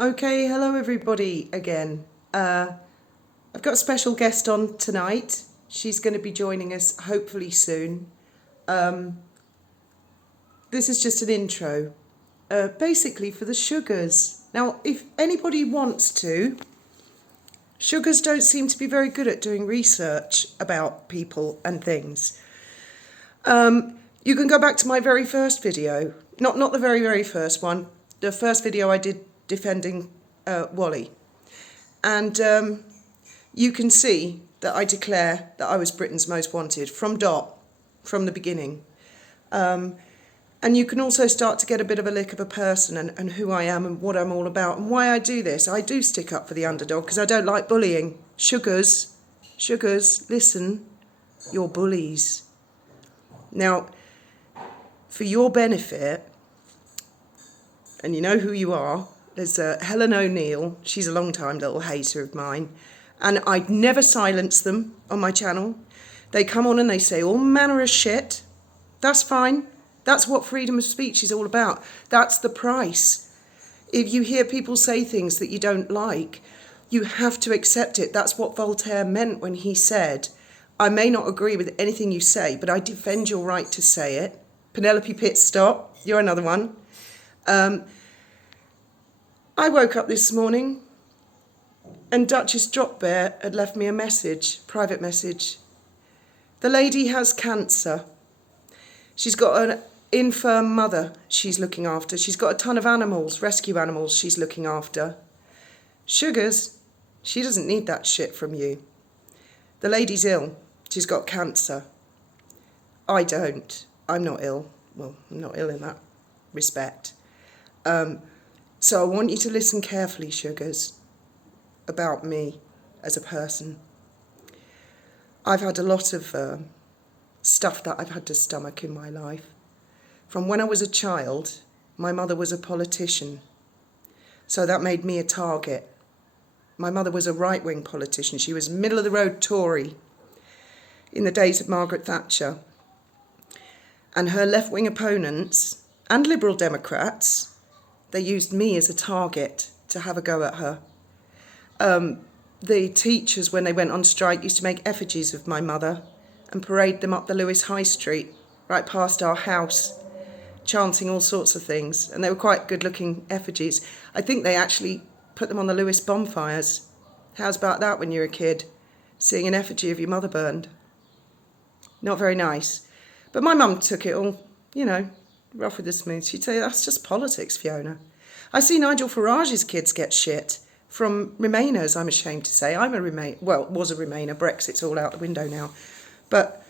Okay, hello everybody again. I've got a special guest on tonight. She's going to be joining us hopefully soon. This is just an intro, basically for the sugars. Now, if anybody wants to, sugars don't seem to be very good at doing research about people and things. You can go back to my very first video, not the very first one, the first video I did defending Wally. And you can see that I declare that I was Britain's most wanted from the beginning. And you can also start to get a bit of a lick of a person and who I am and what I'm all about and why I do this. I do stick up for the underdog because I don't like bullying. Sugars, listen, you're bullies. Now, for your benefit, and you know who you are, there's Helen O'Neill. She's a long-time little hater of mine. And I'd never silence them on my channel. They come on and they say all manner of shit. That's fine. That's what freedom of speech is all about. That's the price. If you hear people say things that you don't like, you have to accept it. That's what Voltaire meant when he said, I may not agree with anything you say, but I defend your right to say it. Penelope Pitstop, you're another one. I woke up this morning and Duchess Dropbear had left me a message, private message. The lady has cancer. She's got an infirm mother she's looking after. She's got a ton of animals, rescue animals she's looking after. Sugars, she doesn't need that shit from you. The lady's ill. She's got cancer. I don't. I'm not ill. Well, I'm not ill in that respect. So I want you to listen carefully, sugars, about me as a person. I've had a lot of stuff that I've had to stomach in my life. From when I was a child, my mother was a politician, so that made me a target. My mother was a right-wing politician. She was middle-of-the-road Tory in the days of Margaret Thatcher. And her left-wing opponents and Liberal Democrats, they used me as a target to have a go at her. The teachers, when they went on strike, used to make effigies of my mother and parade them up the Lewis High Street, right past our house, chanting all sorts of things. And they were quite good-looking effigies. I think they actually put them on the Lewis bonfires. How's about that when you're a kid, seeing an effigy of your mother burned? Not very nice. But my mum took it all, rough with the smooth. She'd say, that's just politics, Fiona. I see Nigel Farage's kids get shit from Remainers, I'm ashamed to say. I'm a Remainer, was a Remainer. Brexit's all out the window now. But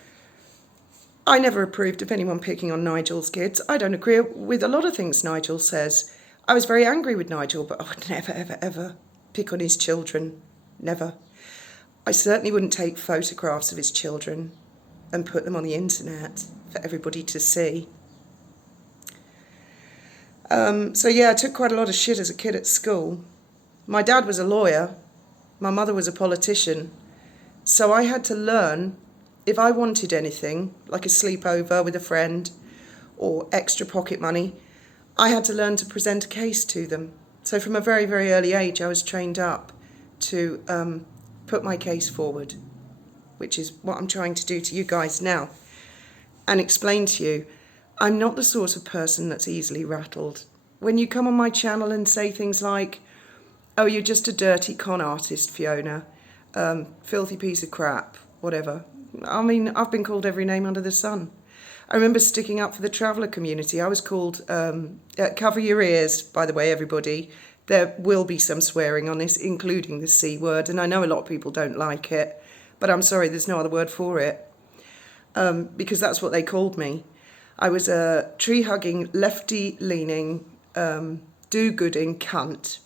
I never approved of anyone picking on Nigel's kids. I don't agree with a lot of things Nigel says. I was very angry with Nigel, but I would never, ever, ever pick on his children. Never. I certainly wouldn't take photographs of his children and put them on the internet for everybody to see. I took quite a lot of shit as a kid at school. My dad was a lawyer. My mother was a politician. So I had to learn, if I wanted anything, like a sleepover with a friend or extra pocket money, I had to learn to present a case to them. So from a very, very early age, I was trained up to put my case forward, which is what I'm trying to do to you guys now, and explain to you, I'm not the sort of person that's easily rattled. When you come on my channel and say things like, oh, you're just a dirty con artist, Fiona, filthy piece of crap, whatever. I mean, I've been called every name under the sun. I remember sticking up for the traveller community. I was called, cover your ears, by the way, everybody. There will be some swearing on this, including the C word, and I know a lot of people don't like it, but I'm sorry, there's no other word for it, because that's what they called me. I was a tree-hugging, lefty-leaning, do-gooding cunt.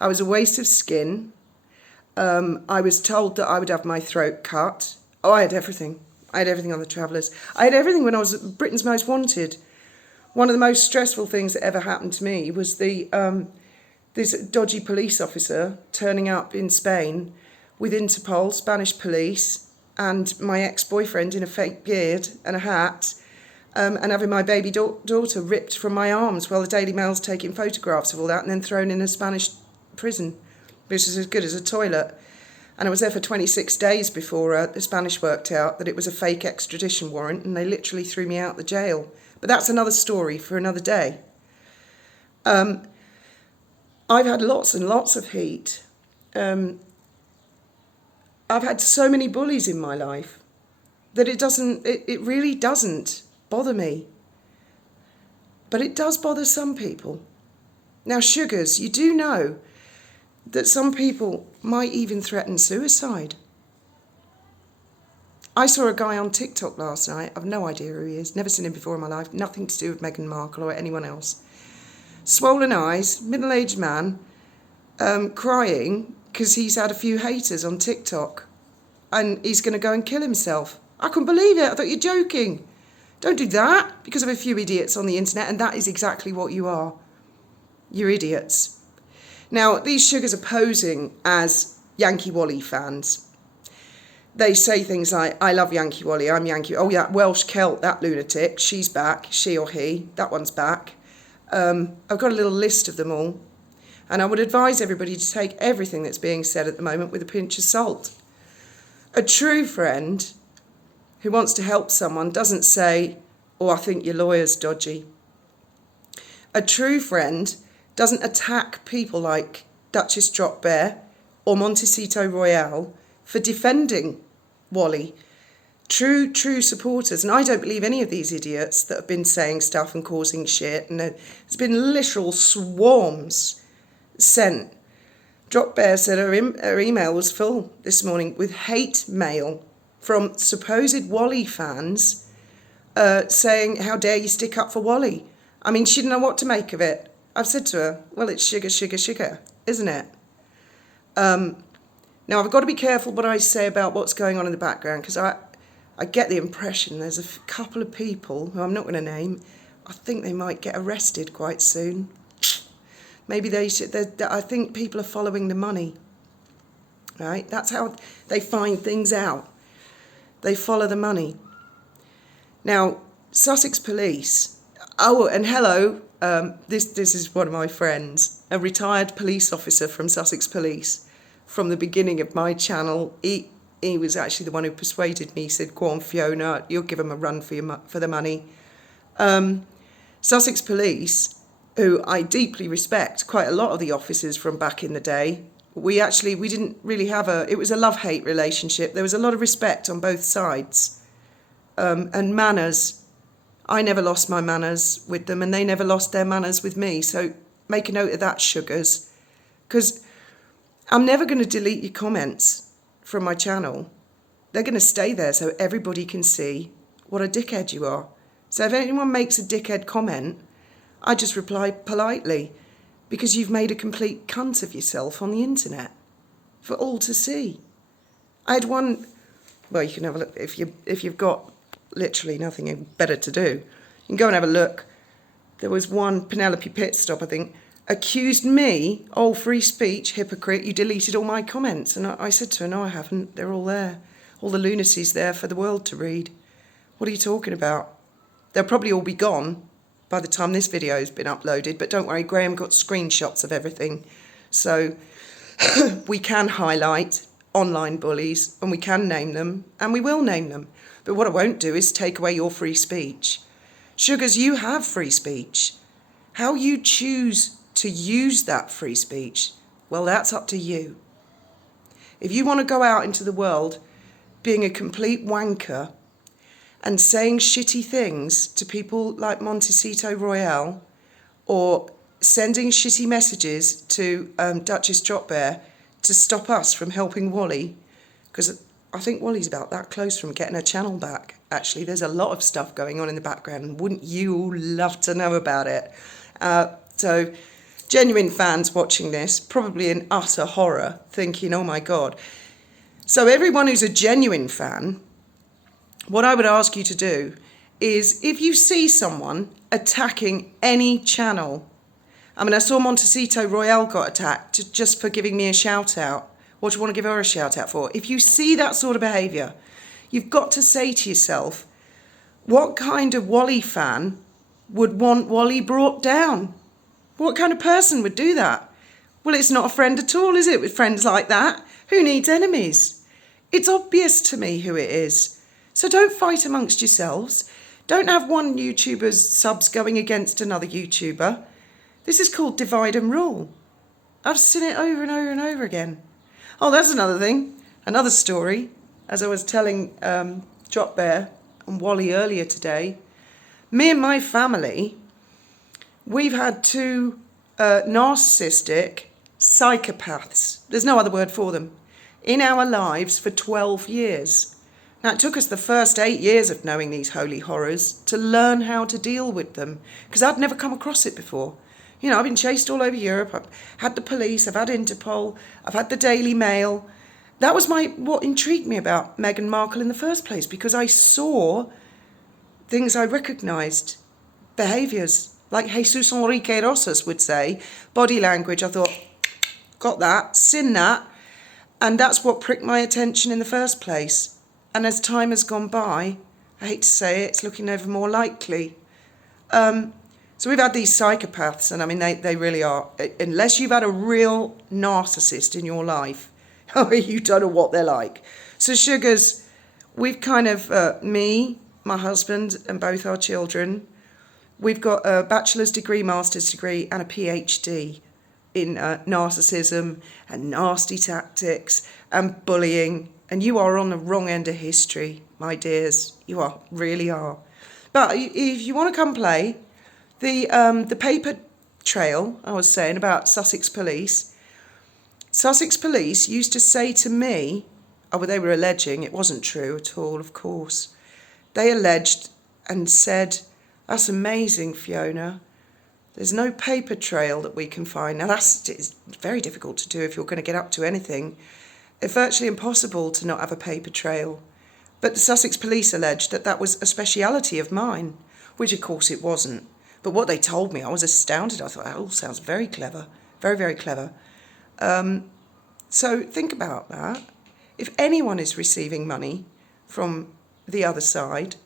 I was a waste of skin. I was told that I would have my throat cut. Oh, I had everything. I had everything on the Travellers. I had everything when I was Britain's most wanted. One of the most stressful things that ever happened to me was this dodgy police officer turning up in Spain with Interpol, Spanish police, and my ex-boyfriend in a fake beard and a hat, and having my baby daughter ripped from my arms while the Daily Mail's taking photographs of all that and then thrown in a Spanish prison, which is as good as a toilet. And I was there for 26 days before the Spanish worked out that it was a fake extradition warrant, and they literally threw me out the jail. But that's another story for another day. I've had lots and lots of heat. I've had so many bullies in my life that it really doesn't bother me. But it does bother some people. Now, sugars, you do know that some people might even threaten suicide. I saw a guy on TikTok last night. I've no idea who he is. Never seen him before in my life. Nothing to do with Meghan Markle or anyone else. Swollen eyes, middle-aged man, crying because he's had a few haters on TikTok. And he's going to go and kill himself. I couldn't believe it. I thought, you're joking. Don't do that because of a few idiots on the internet. And that is exactly what you are. You're idiots. Now, these sugars are posing as Yankee Wally fans. They say things like, I love Yankee Wally, I'm Yankee. Oh, yeah, Welsh Celt, that lunatic, she's back, she or he, that one's back. I've got a little list of them all. And I would advise everybody to take everything that's being said at the moment with a pinch of salt. A true friend who wants to help someone doesn't say, oh, I think your lawyer's dodgy. A true friend doesn't attack people like Duchess Drop Bear or Montecito Royale for defending Wally. True supporters, and I don't believe any of these idiots that have been saying stuff and causing shit, and there's been literal swarms sent. Drop Bear said her email was full this morning with hate mail from supposed Wally fans saying, how dare you stick up for Wally? I mean, she didn't know what to make of it. I've said to her, well, it's sugar, isn't it? Now, I've got to be careful what I say about what's going on in the background, because I get the impression there's a couple of people, who I'm not going to name, I think they might get arrested quite soon. Maybe they should. I think people are following the money, right? That's how they find things out. They follow the money. Now, Sussex Police, oh, and hello, this is one of my friends, a retired police officer from Sussex Police. From the beginning of my channel, he was actually the one who persuaded me. He said, go on, Fiona, you'll give him a run for the money. Sussex Police, who I deeply respect, quite a lot of the officers from back in the day, we didn't really have it was a love-hate relationship. There was a lot of respect on both sides. And manners. I never lost my manners with them, and they never lost their manners with me. So make a note of that, sugars. Because I'm never going to delete your comments from my channel. They're going to stay there so everybody can see what a dickhead you are. So if anyone makes a dickhead comment, I just reply politely, because you've made a complete cunt of yourself on the internet for all to see. I had one, well, you can have a look, if you've got literally nothing better to do, you can go and have a look. There was one, Penelope Pitstop, I think, accused me, oh, free speech, hypocrite, you deleted all my comments. And I said to her, no, I haven't, they're all there. All the lunacy's there for the world to read. What are you talking about? They'll probably all be gone by the time this video has been uploaded, but don't worry, Graham got screenshots of everything. So we can highlight online bullies, and we can name them, and we will name them. But what I won't do is take away your free speech. Sugars, you have free speech. How you choose to use that free speech, well, that's up to you. If you want to go out into the world being a complete wanker and saying shitty things to people like Montecito Royale, or sending shitty messages to Duchess Drop Bear to stop us from helping Wally, because I think Wally's about that close from getting her channel back. Actually, there's a lot of stuff going on in the background, and wouldn't you all love to know about it? So genuine fans watching this, probably in utter horror, thinking, oh my God. So everyone who's a genuine fan, what I would ask you to do is, if you see someone attacking any channel, I mean, I saw Montecito Royale got attacked just for giving me a shout out. What do you want to give her a shout out for? If you see that sort of behaviour, you've got to say to yourself, What kind of Wally fan would want Wally brought down? What kind of person would do that? Well, it's not a friend at all, is it, with friends like that? Who needs enemies? It's obvious to me who it is. So don't fight amongst yourselves. Don't have one YouTuber's subs going against another YouTuber. This is called divide and rule. I've seen it over and over and over again. Oh, that's another thing. Another story. As I was telling Drop Bear and Wally earlier today, me and my family, we've had two narcissistic psychopaths, there's no other word for them, in our lives for 12 years. Now, it took us the first 8 years of knowing these holy horrors to learn how to deal with them, because I'd never come across it before. You know, I've been chased all over Europe, I've had the police, I've had Interpol, I've had the Daily Mail. That was what intrigued me about Meghan Markle in the first place, because I saw things I recognised, behaviours, like Jesus Enrique Rosas would say, body language. I thought, got that, seen that, and that's what pricked my attention in the first place. And as time has gone by, I hate to say it, it's looking ever more likely. So we've had these psychopaths, and I mean, they really are. Unless you've had a real narcissist in your life, you don't know what they're like. So Sugars, we've kind of, me, my husband, and both our children, we've got a bachelor's degree, master's degree, and a PhD in narcissism and nasty tactics and bullying. And you are on the wrong end of history, my dears. You really are. But if you want to come play, the paper trail I was saying about Sussex Police used to say to me, well, they were alleging, it wasn't true at all, of course. They alleged and said, that's amazing, Fiona. There's no paper trail that we can find. Now, it's very difficult to do if you're going to get up to anything. It's virtually impossible to not have a paper trail. But the Sussex Police alleged that was a speciality of mine, which of course it wasn't. But what they told me, I was astounded. I thought, that all sounds very clever, very, very clever. So think about that. If anyone is receiving money from the other side,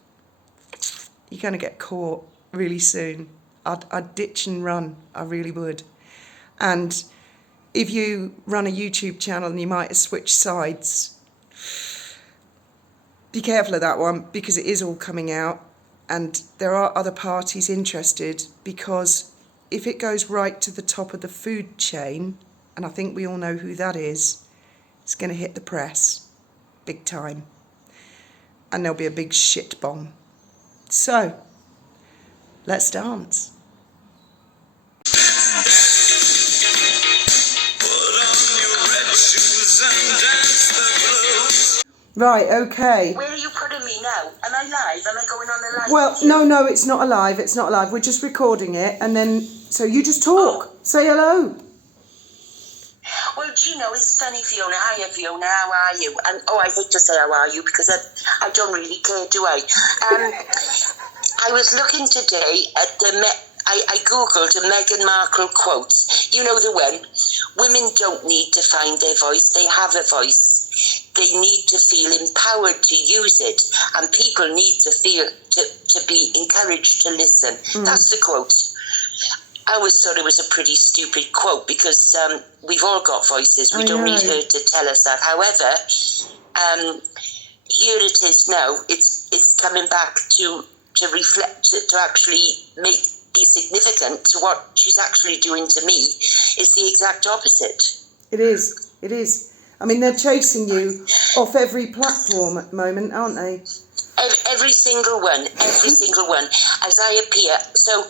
you're going to get caught really soon. I'd ditch and run, I really would. And if you run a YouTube channel and you might have switched sides, be careful of that one, because it is all coming out and there are other parties interested, because if it goes right to the top of the food chain, and I think we all know who that is, it's going to hit the press big time. And there'll be a big shit bomb. So, let's dance. Right, okay. Where are you putting me now? Am I live? Am I going on a live? Well, no, it's not alive. It's not alive. We're just recording it, and then, so you just talk. Oh. Say hello. Well, do you know, it's funny, Fiona. Hiya, Fiona. How are you? And I hate to say how are you, because I don't really care, do I? I was looking today at I googled a Meghan Markle quotes. You know the one, women don't need to find their voice, they have a voice. They need to feel empowered to use it, and people need to feel to be encouraged to listen. That's the quote. I always thought it was a pretty stupid quote, because we've all got voices. We don't need her to tell us that. However, here it is now. It's coming back to reflect, to actually be significant to what she's actually doing to me. Is the exact opposite. It is. I mean, they're chasing you off every platform at the moment, aren't they? Every single one, as I appear. So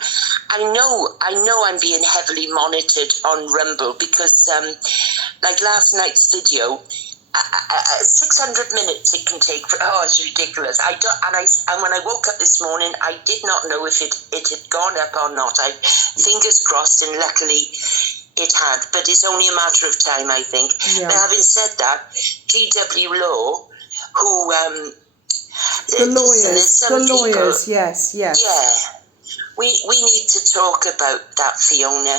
I know I'm being heavily monitored on Rumble, because like last night's video, 600 minutes it can take. It's ridiculous. And when I woke up this morning, I did not know if it had gone up or not. Fingers crossed, and luckily it had. But it's only a matter of time, I think. Yeah. But having said that, GW Law, who the lawyers, yes. Yeah. We need to talk about that, Fiona.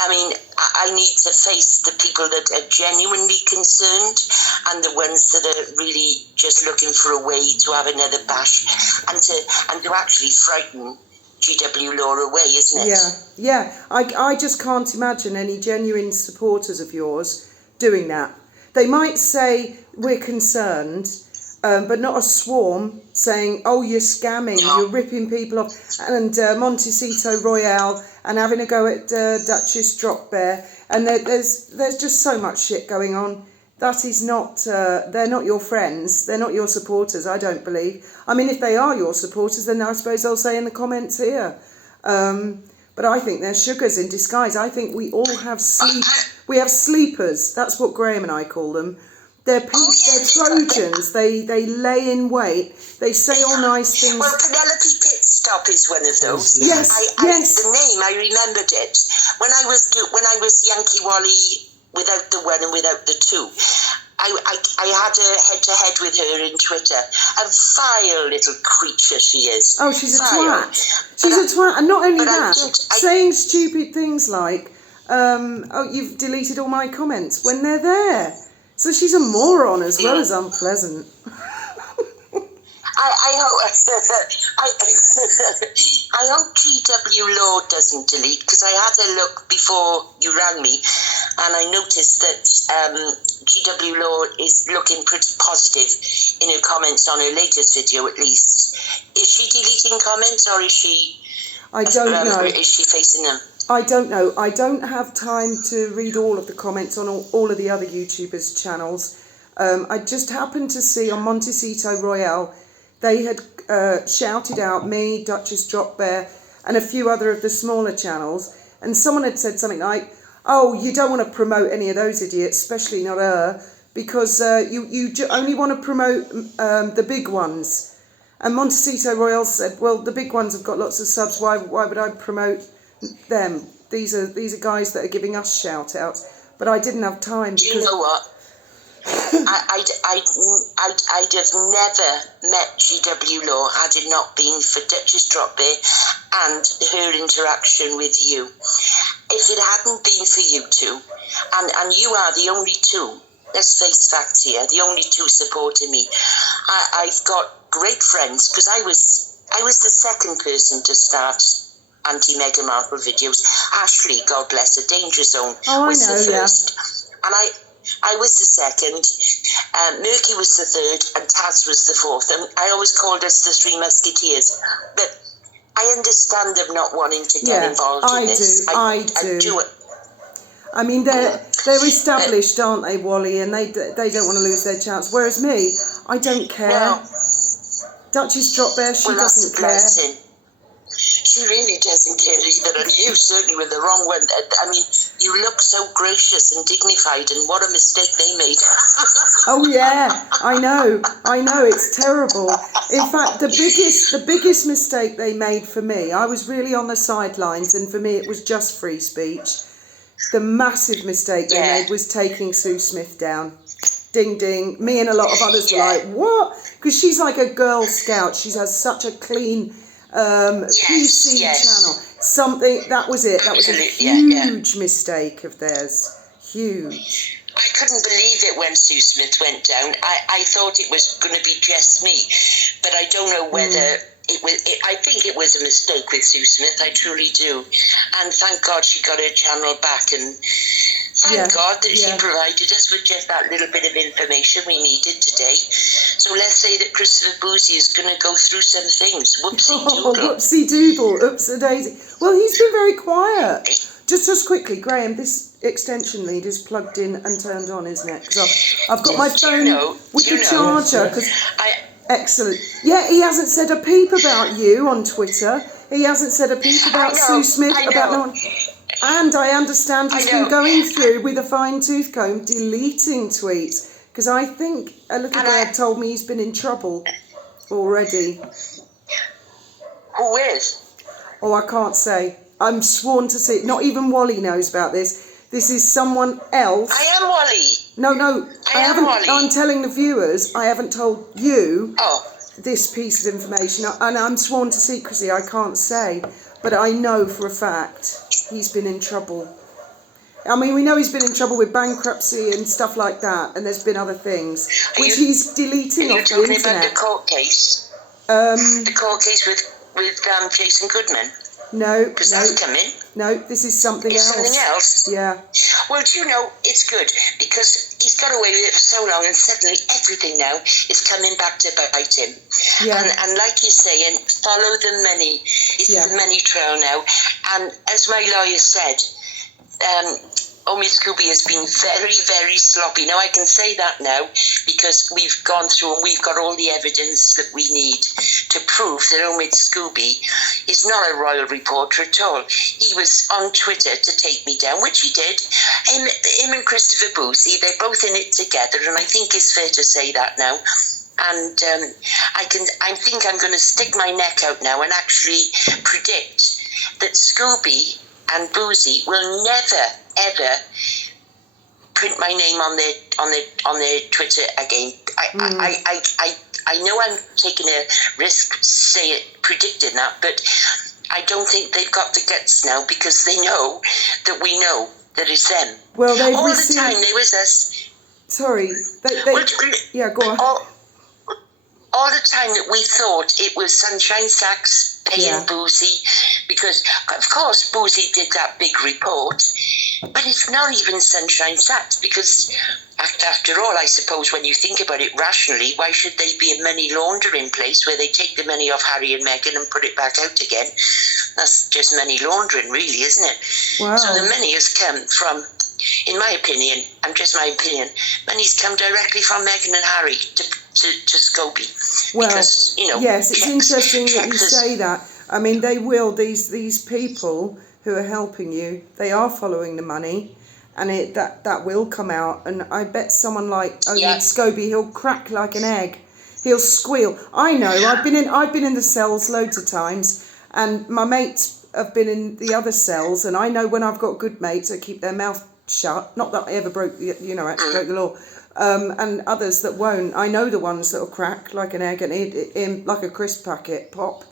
I mean, I need to face the people that are genuinely concerned and the ones that are really just looking for a way to have another bash and to actually frighten GW Law away, isn't it? Yeah. I just can't imagine any genuine supporters of yours doing that. They might say, we're concerned, but not a swarm saying, oh, you're scamming, you're ripping people off, and Montecito Royale, and having a go at Duchess Drop Bear, and there's just so much shit going on. That is not, they're not your friends, they're not your supporters, I don't believe. I mean, if they are your supporters, then I suppose they'll say in the comments here. But I think they're sugars in disguise. I think we all have we have sleepers, that's what Graham and I call them. They're Trojans, they lay in wait, they say all nice things. Well, Penelope Pitstop is one of those. Yes. The name, I remembered it. When I was Yankee Wally without the one and without the two, I had a head-to-head with her in Twitter. A vile little creature she is. Oh, she's a twat. She's a twat, and not only that, saying stupid things like, oh, you've deleted all my comments when they're there. So she's a moron as well as unpleasant. I hope GW Law doesn't delete, because I had a look before you rang me and I noticed that GW Law is looking pretty positive in her comments on her latest video, at least. Is she deleting comments, or is she... I don't know. Is she facing them? I don't know. I don't have time to read all of the comments on all of the other YouTubers' channels. I just happened to see on Montecito Royale, they had shouted out me, Duchess Drop Bear, and a few other of the smaller channels, and someone had said something like, oh, you don't want to promote any of those idiots, especially not her, because you only want to promote the big ones. And Montecito Royale said, well, the big ones have got lots of subs, why would I promote them? These are guys that are giving us shout outs. But I didn't have time. Do you know what? I'd have never met GW Law had it not been for Duchess Drop Bear and her interaction with you. If it hadn't been for you two, and you are the only two, let's face facts here, the only two supporting me. I've got great friends, because I was the second person to start anti-Meghan Markle videos. Ashley, God bless her, Danger Zone, was the first. And I was the second, Murky was the third, and Taz was the fourth. And I always called us the Three Musketeers. But I understand them not wanting to get involved in this. I do it. I mean, they're established, aren't they, Wally? And they don't want to lose their chance. Whereas me, I don't care. No. Duchess Drop Bear, she doesn't care. Blessing. She really doesn't care either, and you certainly were the wrong one. I mean, you look so gracious and dignified, and what a mistake they made. Oh yeah, I know, it's terrible. In fact, the biggest mistake they made for me, I was really on the sidelines, and for me it was just free speech. The massive mistake they made was taking Sue Smith down. Ding ding. Me and a lot of others were like, what? Because she's like a Girl Scout. She has such a clean PC channel. That was it. That was a huge mistake of theirs. Huge. I couldn't believe it when Sue Smith went down. I thought it was going to be just me, but I don't know whether it was. I think it was a mistake with Sue Smith. I truly do, and thank God she got her channel back, and thank God that she provided us with just that little bit of information we needed today. So let's say that Christopher Boozy is going to go through some things. Whoopsie doodle. Whoopsie doodle. Oops-a-daisy. Well, he's been very quiet. Just quickly, Graham, this extension lead is plugged in and turned on, isn't it? Because I've got my phone with the charger. Excellent. Yeah, he hasn't said a peep about you on Twitter. He hasn't said a peep about Sue Smith, about no one. And I understand he's been going through with a fine-tooth comb, deleting tweets. Because I think a little bird told me he's been in trouble already. Who is? Oh, I can't say. I'm sworn to see. Not even Wally knows about this. This is someone else. I am Wally. No, I haven't. Wally. I'm telling the viewers. I haven't told you this piece of information, and I'm sworn to secrecy. I can't say, but I know for a fact he's been in trouble. I mean, we know he's been in trouble with bankruptcy and stuff like that, and there's been other things, which he's deleting off the internet. Are you talking about the court case? The court case with Jason Goodman? No. Because that's coming. No, this is something else. Something else? Yeah. Well, do you know, it's good, because he's got away with it for so long, and suddenly everything now is coming back to bite him. Yeah. And like you're saying, follow the money. It's the money trail now. And as my lawyer said, Miss Scoby has been very, very sloppy. Now, I can say that now because we've gone through and we've got all the evidence that we need to prove that Miss Scoby is not a royal reporter at all. He was on Twitter to take me down, which he did. Him and Christopher Boozy, they're both in it together, and I think it's fair to say that now. And I think I'm going to stick my neck out now and actually predict that Scoby and Boozy will never, ever print my name on their Twitter again. I know I'm taking a risk predicting that, but I don't think they've got the guts now, because they know that we know that it's them. Well, they've all the time there was us. Sorry, yeah, go on. All the time that we thought it was Sunshine Sacks paying Boozy, because of course Boozy did that big report, but it's not even Sunshine Sacks, because after all, I suppose when you think about it rationally, why should they be a money laundering place where they take the money off Harry and Meghan and put it back out again? That's just money laundering, really, isn't it? Wow. So the money has come from, in my opinion, and just my opinion, money's come directly from Meghan and Harry to Scoby. Well, because, yes, it's interesting that you say that. I mean, they will, these people who are helping you, they are following the money, and that will come out. And I bet someone like Scoby, he'll crack like an egg. He'll squeal. I know, I've been in the cells loads of times, and my mates have been in the other cells, and I know when I've got good mates that keep their mouth shut, not that I ever broke the law, and others that won't. I know the ones that will crack like an egg and like a crisp packet, pop.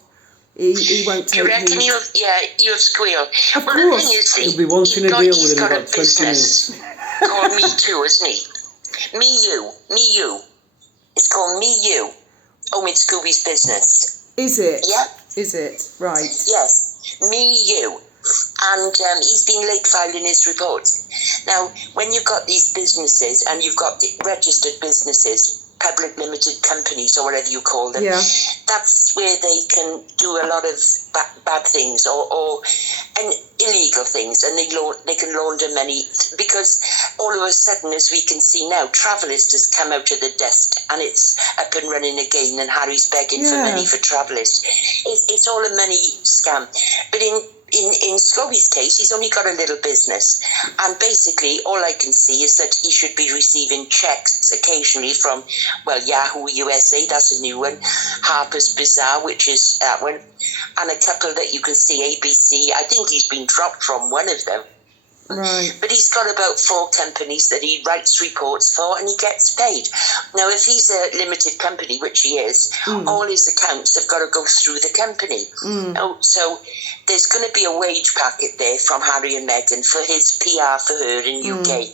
He won't take. Do you reckon you'll squeal? Of course. The thing is, he'll be wanting a deal within about 20 minutes. Called Me Too, isn't he? Me You. It's called Me You. It's Scooby's business. Is it? Yeah. Is it? Right. Yes. Me You. And he's been late filing his reports. Now, when you've got these businesses and you've got the registered businesses, public limited companies or whatever you call them, that's where they can do a lot of bad things and illegal things, and they can launder money, because all of a sudden, as we can see now, Travelist has come out of the dust and it's up and running again, and Harry's begging for money for Travelist. It's all a money scam. But in Scoby's case, he's only got a little business, and basically all I can see is that he should be receiving checks occasionally from, Yahoo USA, that's a new one, Harper's Bazaar, which is that one, and a couple that you can see, ABC. I think he's been dropped from one of them. Right. But he's got about 4 companies that he writes reports for, and he gets paid. Now, if he's a limited company, which he is, all his accounts have got to go through the company. So there's going to be a wage packet there from Harry and Meghan for his PR for her in UK,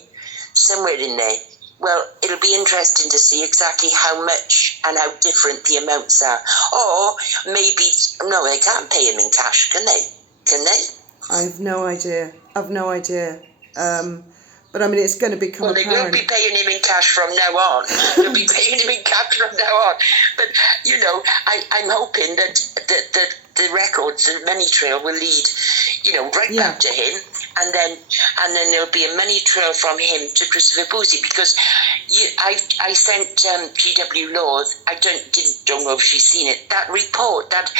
somewhere in there. Well, it'll be interesting to see exactly how much and how different the amounts are. Or maybe, no, they can't pay him in cash, can they? Can they? I've no idea. But I mean, it's going to become apparent. They won't be paying him in cash from now on. They'll be paying him in cash from now on. But, I'm hoping that the records, the money trail will lead, right back to him. And then there'll be a money trail from him to Christopher Boozy, because I sent GW Laws, I don't know if she's seen it, that report, that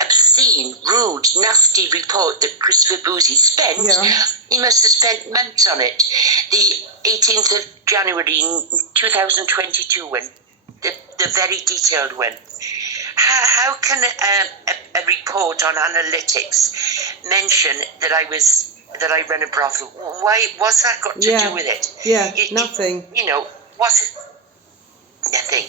obscene, rude, nasty report that Christopher Boozy spent. He must have spent months on it. The 18th of January 2022 one, the very detailed one. How can a report on analytics mention that I run a brothel? What's that got to do with it? Nothing. What's it? nothing.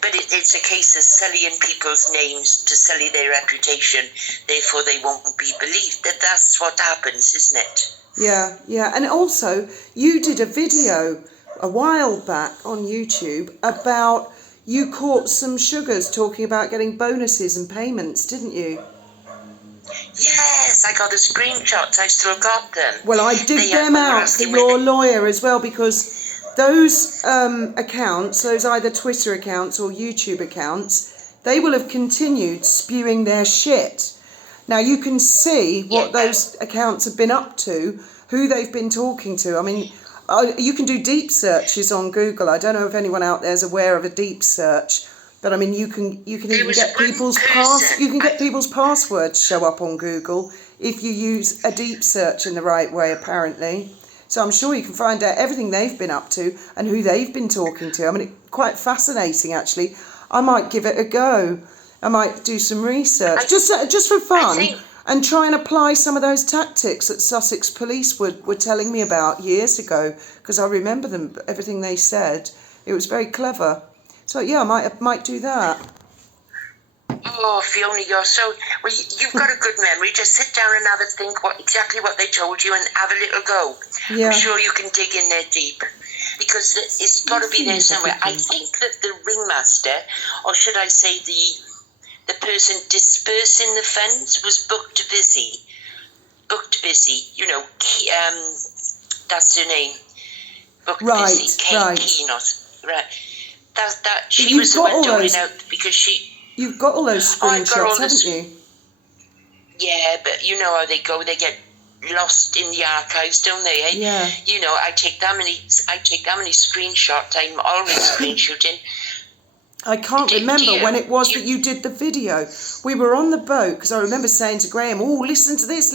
But it's a case of sullying people's names to sully their reputation, therefore they won't be believed. That's what happens, isn't it? Yeah, yeah. And also, you did a video a while back on YouTube about you caught some sugars talking about getting bonuses and payments, didn't you? Yes, I got the screenshots. I still got them. Well, I dig them out for your lawyer as well, because those accounts, those either Twitter accounts or YouTube accounts, they will have continued spewing their shit. Now, you can see what those accounts have been up to, who they've been talking to. I mean, you can do deep searches on Google. I don't know if anyone out there is aware of a deep search, but I mean, you can even get people's people's passwords show up on Google if you use a deep search in the right way, apparently. So I'm sure you can find out everything they've been up to and who they've been talking to. I mean, it's quite fascinating, actually. I might give it a go. I might do some research, just for fun, and try and apply some of those tactics that Sussex police were telling me about years ago, because I remember everything they said. It was very clever. So, yeah, I might do that. Oh, Fiona, you're so... Well, you've got a good memory. Just sit down and have a think exactly what they told you and have a little go. Yeah. I'm sure you can dig in there deep, because it's got to be there somewhere. I think that the ringmaster, or should I say the person dispersing the funds, was booked busy. You know, that's her name. Booked busy. Kate Keynos. Right. That she was the one doling out because she... You've got all those screenshots, haven't you? Yeah, but you know how they go. They get lost in the archives, don't they? Eh? Yeah. You know, I take that many screenshots. I'm always screenshooting. I can't remember when it was that you did the video. We were on the boat, because I remember saying to Graham, "Oh, listen to this.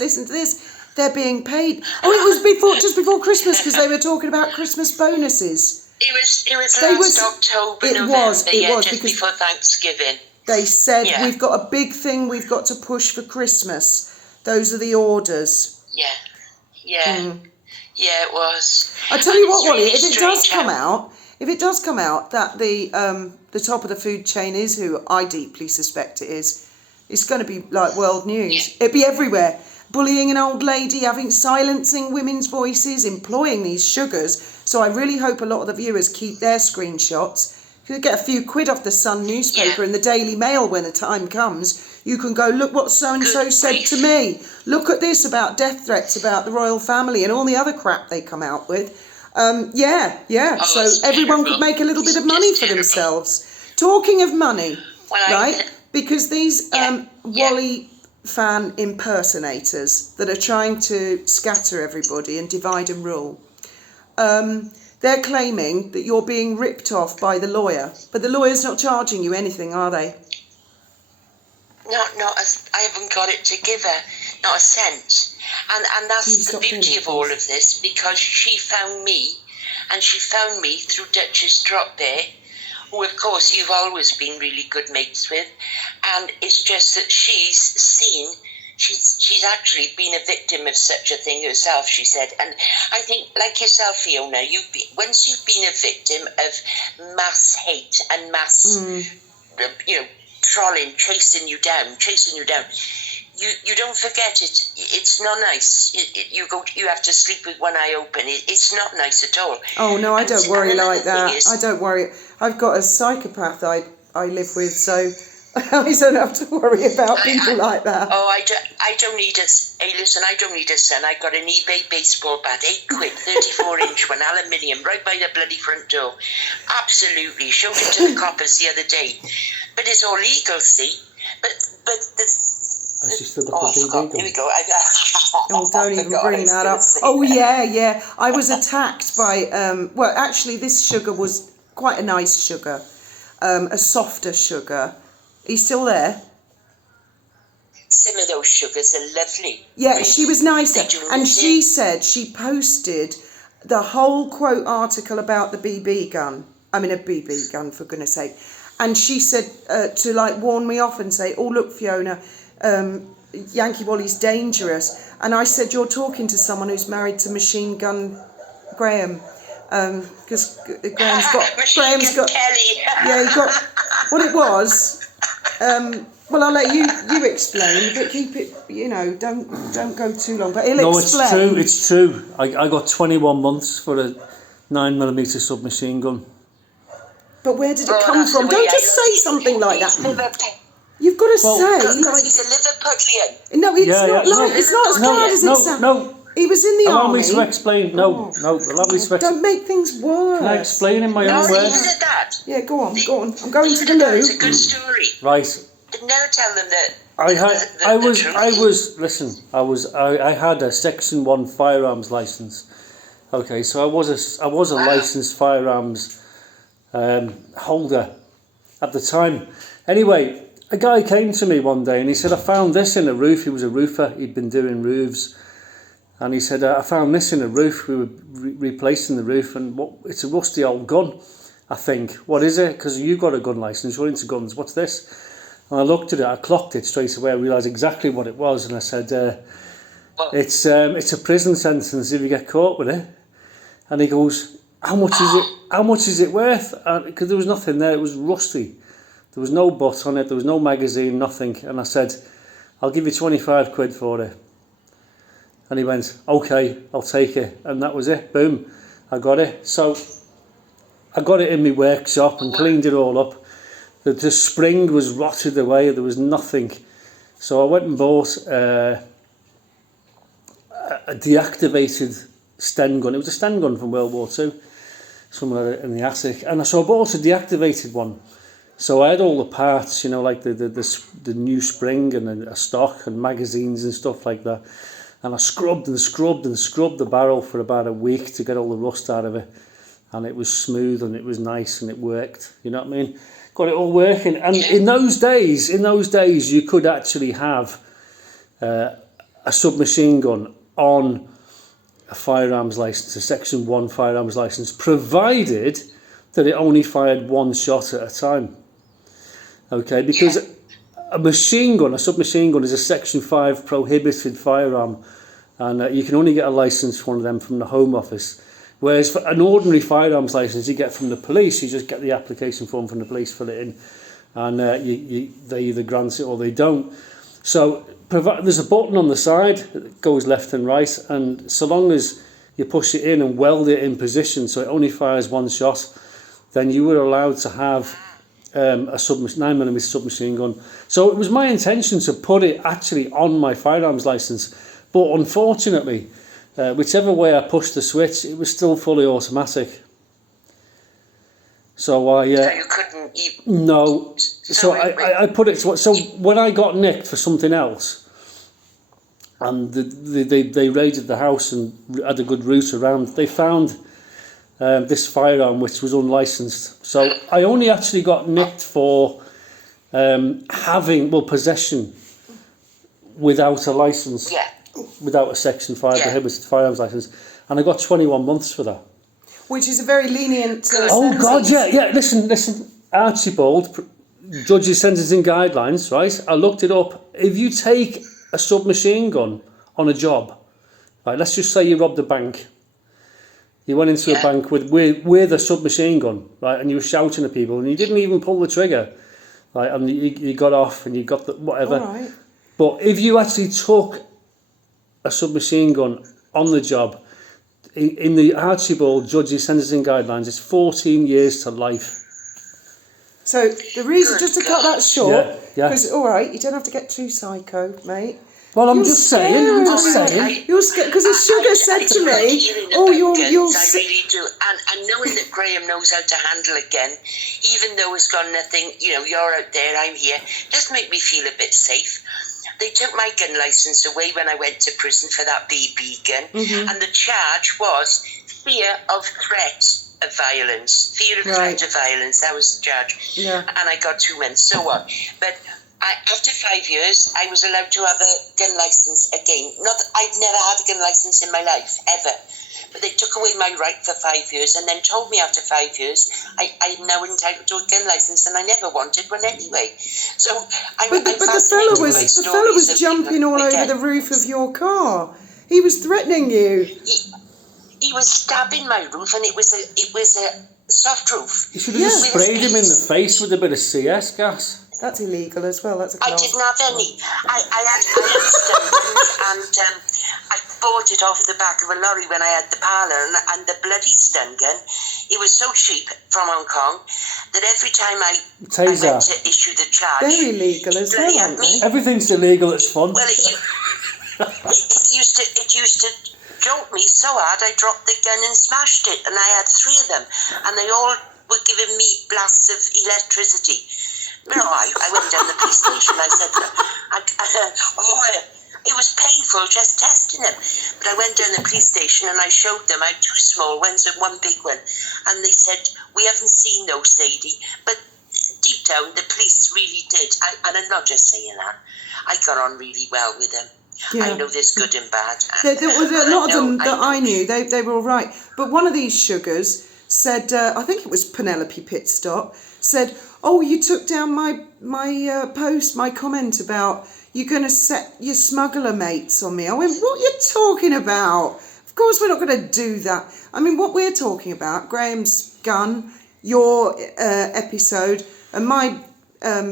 They're being paid." Oh, it was just before Christmas, because they were talking about Christmas bonuses. It was last October, November, just because before Thanksgiving. They said, we've got a big thing we've got to push for Christmas. Those are the orders. Yeah, it was. I tell you what, Wally, if it does come out that the top of the food chain is who I deeply suspect it is, it's going to be like world news. Yeah. It'd be everywhere. Bullying an old lady, silencing women's voices, employing these sugars. So I really hope a lot of the viewers keep their screenshots. You could get a few quid off the Sun newspaper and the Daily Mail when the time comes. You can go, look what so-and-so said to me. Look at this about death threats about the royal family and all the other crap they come out with. So everyone could make a little bit of money for themselves. Talking of money, right? Because these Wally fan impersonators that are trying to scatter everybody and divide and rule, they're claiming that you're being ripped off by the lawyer, but the lawyer's not charging you anything, are they? I haven't got it to give her, not a cent. And that's the beauty of all of this, because she found me through Duchess Drop Bear, who of course you've always been really good mates with, and it's just that she's actually been a victim of such a thing herself, she said. And I think, like yourself, Fiona, once you've been a victim of mass hate and mass, trolling, chasing you down, you don't forget it. It's not nice. You have to sleep with one eye open. It's not nice at all. Oh no, I don't worry like that. I don't worry. I've got a psychopath I live with, so I don't have to worry about people like that. Oh, I don't need a... Hey, listen, I don't need a son. I got an eBay baseball bat, 8 quid, 34-inch one, aluminium, right by the bloody front door. Absolutely. Showed it to the coppers the other day. But it's all legal, see? But here we go. Don't even bring that up. Oh, yeah. I was attacked by... actually, this sugar was quite a nice sugar. A softer sugar. Are you still there? Some of those sugars are lovely. Yeah, she was nicer. And she said she posted the whole quote article about the BB gun. I mean, a BB gun, for goodness sake. And she said to warn me off and say, oh, look, Fiona, Yankee Wally's dangerous. And I said, you're talking to someone who's married to Machine Gun Graham. because Graham's got Kelly. yeah, he got what it was. Well, I'll let you explain, but keep it, don't go too long. But he'll explain. It's true. I got 21 months for a 9mm submachine gun. But where did it come from? Don't just say something like that. You've got to say, like, he's a Liverpudlian. No, it's it's not as bad as it sounds. No. He was in the army. Allow me to explain. No, allow me to explain. Don't make things worse. Can I explain in my own words? Yeah, go on. I'm going to the loo. It's a good story. Right. Never tell them that. I had a Section 1 firearms license. Okay, so I was a licensed firearms holder at the time. Anyway, a guy came to me one day and he said, I found this in a roof. He was a roofer. He'd been doing roofs. And he said, I found this in a roof. We were replacing the roof, and it's a rusty old gun, I think. What is it? Because you got a gun license. You're into guns. What's this? And I looked at it. I clocked it straight away. I realised exactly what it was. And I said, it's a prison sentence if you get caught with it. And he goes, how much is it? How much is it worth? Because there was nothing there. It was rusty. There was no butt on it. There was no magazine, nothing. And I said, I'll give you 25 quid for it. And he went, okay, I'll take it. And that was it. Boom. I got it. So I got it in my workshop and cleaned it all up. The spring was rotted away. There was nothing. So I went and bought a deactivated Sten gun. It was a Sten gun from World War II, somewhere in the attic. And so I bought a deactivated one. So I had all the parts, like the new spring and a stock and magazines and stuff like that. And I scrubbed the barrel for about a week to get all the rust out of it. And it was smooth and it was nice and it worked. You know what I mean? Got it all working. And in those days, you could actually have a submachine gun on a firearms license, a Section 1 firearms license, provided that it only fired one shot at a time. Okay, because a submachine gun is a Section 5 prohibited firearm, and you can only get a license for one of them from the Home Office. Whereas for an ordinary firearms license you get from the police, you just get the application form from the police, fill it in, and they either grant it or they don't. So there's a button on the side that goes left and right, and so long as you push it in and weld it in position so it only fires one shot, then you were allowed to have a 9mm submachine gun. So it was my intention to put it actually on my firearms license, but unfortunately, whichever way I pushed the switch, it was still fully automatic. So you couldn't even... No. So I put it... So when I got nicked for something else, and they raided the house and had a good route around, they found this firearm which was unlicensed. So I only actually got nicked for possession without a license. Yeah. Without a Section 5 prohibited firearms license, and I got 21 months for that. Which is a very lenient Oh God, yeah. Listen, Archibald, Judges Sentencing Guidelines, right? I looked it up. If you take a submachine gun on a job, right, let's just say you robbed a bank. You went into a bank with a submachine gun, right, and you were shouting at people, and you didn't even pull the trigger, right, and you got off, and you got the whatever. All right. But if you actually took a submachine gun on the job, in the Archibald Judges Sentencing Guidelines, it's 14 years to life. So the reason, just to cut that short, because all right, you don't have to get too psycho, mate. Well, I'm just saying. You're scared because Sugar said to me, "Oh, you're." I really do, and knowing that Graham knows how to handle a gun, even though it's got nothing, you're out there, I'm here, does make me feel a bit safe. They took my gun license away when I went to prison for that BB gun, and the charge was fear of threat of violence. Fear of threat of violence, that was the charge. Yeah. And I got 2 months, so on. But after 5 years, I was allowed to have a gun license again. Not that I'd never had a gun license in my life, ever. But they took away my right for 5 years and then told me after 5 years I'm now entitled to a gun license, and I never wanted one anyway. So But the fellow was jumping all over the roof of your car. He was threatening you. he was stabbing my roof, and it was a soft roof. You should have just sprayed him in the face with a bit of CS gas. That's illegal as well. That's a I class. didn't have any. I had stun guns, and I bought it off the back of a lorry when I had the parlour, and the bloody stun gun, it was so cheap from Hong Kong that every time I went to issue the charge, they're illegal as well, aren't they? Everything's illegal. It's fun. Well, it used to jolt me so hard I dropped the gun and smashed it, and I had 3 of them, and they all were giving me blasts of electricity. You know, I went down the police station. I said, it was painful just testing them. But I went down the police station and I showed them. I had 2 small ones and 1 big one. And they said, we haven't seen those, Sadie. But deep down, the police really did. And I'm not just saying that. I got on really well with them. Yeah. I know there's good and bad. There was a lot of them that I knew. They were all right. But one of these sugars said, I think it was Penelope Pitstop, said, oh, you took down my post, my comment about you're going to set your smuggler mates on me. I went, what are you talking about? Of course we're not going to do that. I mean, what we're talking about, Graham's gun, your episode, and my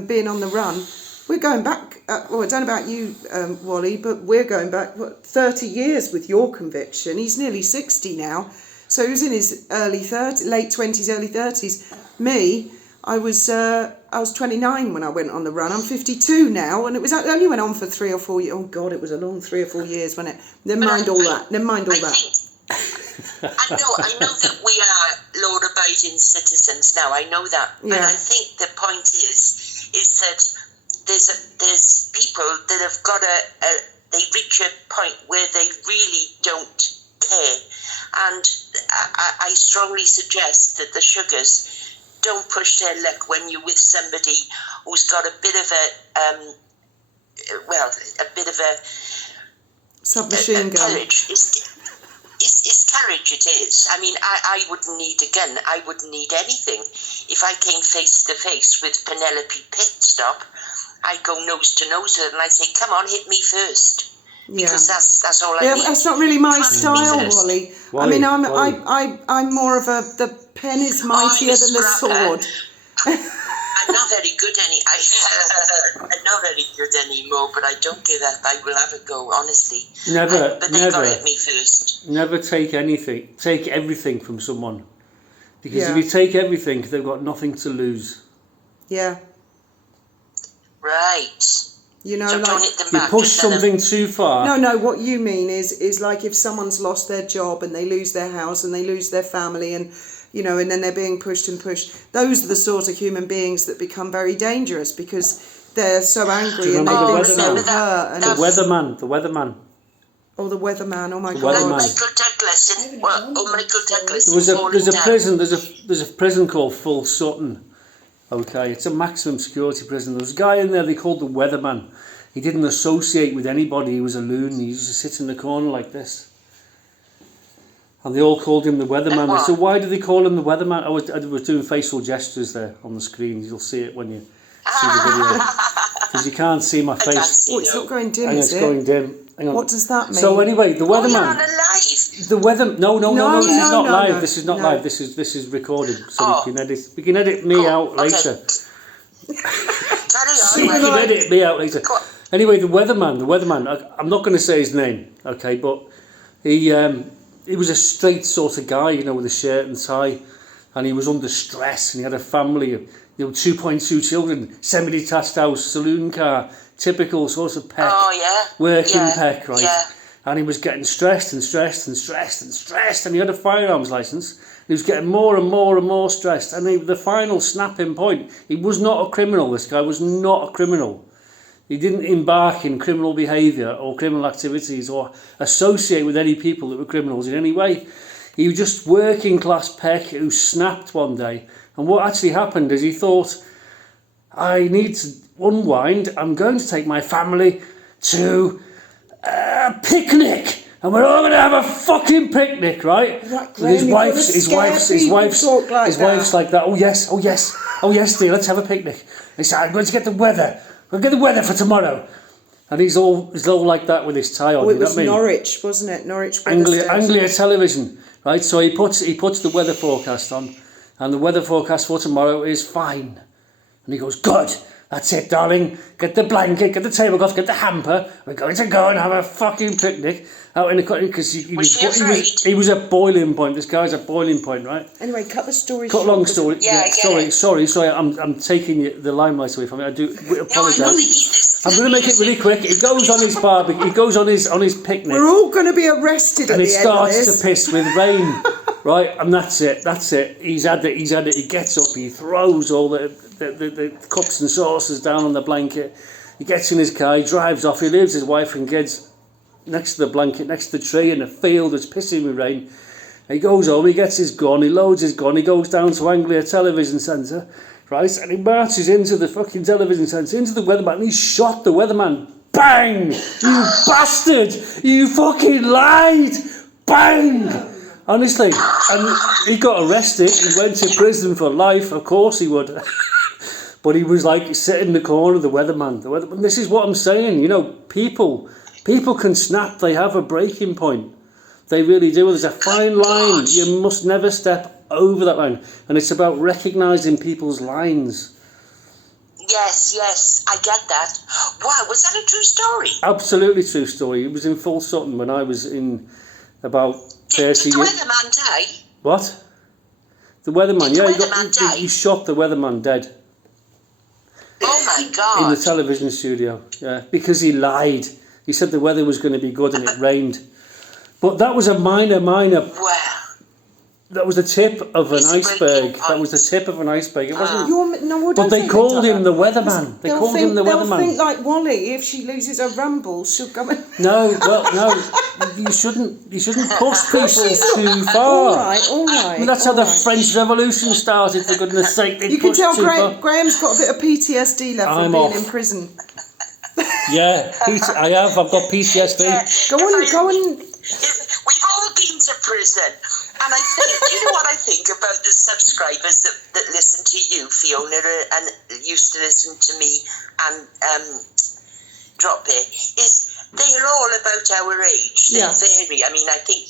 being on the run, we're going back, well, I don't know about you, Wally, but we're going back, 30 years with your conviction. He's nearly 60 now. So he was in his late 20s, early 30s. Me, I was 29 when I went on the run. I'm 52 now, and it only went on for 3 or 4 years. Oh God, it was a long 3 or 4 years, wasn't it? Never mind all that. I know that we are law-abiding citizens now. I know that, but I think the point is that there's people that have got they reach a point where they really don't care, and I strongly suggest that the sugars don't push their luck when you're with somebody who's got a bit of a submachine gun. Courage. It's courage, it is. I mean, I wouldn't need a gun. I wouldn't need anything. If I came face to face with Penelope Pitstop, I'd go nose to nose with her and I'd say, come on, hit me first. Because that's all I need. That's not really my style, Wally. I mean, I'm more of the pen is mightier than the sword. I'm not very good I'm not very good anymore, but I don't give up. I will have a go, honestly. But they got to hit me first. Never take everything from someone. Because if you take everything, they've got nothing to lose. Yeah. Right. You know, so like you push something too far. No. What you mean is like if someone's lost their job and they lose their house and they lose their family and you know, and then they're being pushed and pushed. Those are the sort of human beings that become very dangerous because they're so angry and they've been so hurt. And the weatherman. Oh, the weatherman! Oh my God! Michael Douglas. There's a prison called Full Sutton. Okay, it's a maximum security prison. There was a guy in there they called the weatherman. He didn't associate with anybody. He was a loon. He used to sit in the corner like this. And they all called him the weatherman. They said, why do they call him the weatherman? I was doing facial gestures there on the screen. You'll see it when you see the video. Because you can't see my face. Oh, it's not going dim, is it? It's going dim. Hang on. What does that mean? So anyway, the weatherman. You're not alive. The weather. No. This is not live. No, this is not live. This is recorded. So we can edit me out later. Carry on. We can edit me out later. Anyway, the weatherman. I'm not going to say his name, okay, but he was a straight sort of guy, you know, with a shirt and tie, and he was under stress, and he had a family of 2.2 children, semi-detached house, saloon car, typical sort of peck, working peck, right? Yeah. And he was getting stressed, and he had a firearms license. He was getting more and more stressed, and the final snapping point, he was not a criminal. This guy was not a criminal. He didn't embark in criminal behaviour or criminal activities or associate with any people that were criminals in any way. He was just working class peck who snapped one day. And what actually happened is he thought, I need to unwind. I'm going to take my family to a picnic. And we're all going to have a fucking picnic, right? His wife's like that. Oh yes, dear, let's have a picnic. He said, I'm going to get the weather. We'll get the weather for tomorrow. And he's all like that with his tie on. Oh, it was Norwich, wasn't it? Norwich. Anglia Television. right? So he puts the weather forecast on, and the weather forecast for tomorrow is fine. And he goes, good, that's it, darling. Get the blanket, get the tablecloth, get the hamper. We're going to go and have a fucking picnic out in the country, because he was at boiling point. This guy's at boiling point, right? Anyway, cut the story short. Cut long story. Yeah, sorry. I'm taking the limelight away from it. I do apologise. I'm going to make it really quick. He goes on his barbecue. He goes on his picnic. We're all going to be arrested at the end of this. And it starts to piss with rain, right? And that's it. He's had it. He gets up. He throws all the cups and saucers down on the blanket. He gets in his car. He drives off. He leaves his wife and kids next to the blanket, next to the tree in a field that's pissing with rain. He goes home. He gets his gun. He loads his gun. He goes down to Anglia Television Centre. Right, and he marches into the fucking television centre, into the weatherman, and he shot the weatherman. Bang! You bastard! You fucking lied! Bang! Honestly. And he got arrested. He went to prison for life. Of course he would. But he was like sitting in the corner of the weatherman. This is what I'm saying. You know, people can snap. They have a breaking point. They really do. There's a fine line. You must never step over that line, and it's about recognising people's lines. Yes, I get that. Wow, was that a true story? Absolutely true story. It was in Full Sutton when I was in about 30 years. Did the weatherman die? What? The weatherman, yeah, he shot the weatherman dead. Oh my God. In the television studio, yeah, because he lied. He said the weather was going to be good and it rained. But that was a minor. Wow. That was the tip of an iceberg. That was the tip of an iceberg. It wasn't. But they called him the weatherman. They'll think like Wally. If she loses her rumble, she'll come and... No. You shouldn't push people too far. All right. I mean, that's how the French Revolution started. For goodness' sake, you can tell Graham's got a bit of PTSD left from being in prison. Yeah, I have. I've got PTSD. Go on. We've all been to prison. And I think, you know what I think about the subscribers that listen to you, Fiona, and used to listen to me and Drop It, is they're all about our age. They vary. I mean, I think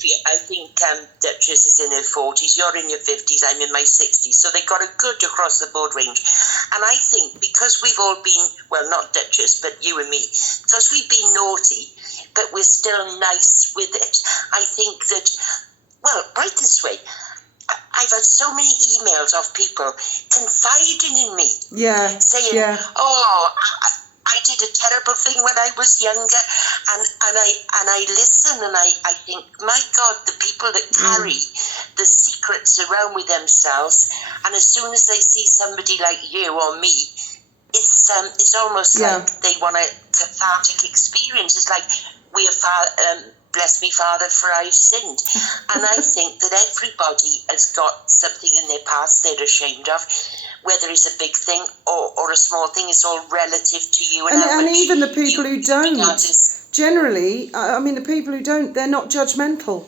Duchess is in her 40s, you're in your 50s, I'm in my 60s. So they got a good across the board range. And I think because we've all been, well, not Duchess, but you and me, because we've been naughty, but we're still nice with it, I think that, well, right this way, I've had so many emails of people confiding in me. Yeah. Saying, I did a terrible thing when I was younger, and I listen and I think, my God, the people that carry the secrets around with themselves, and as soon as they see somebody like you or me, it's almost like they want a cathartic experience. It's like, we are bless me, Father, for I've sinned. And I think that everybody has got something in their past they're ashamed of, whether it's a big thing or a small thing. It's all relative to you. And even the people who don't, generally, I mean, the people who don't, they're not judgmental.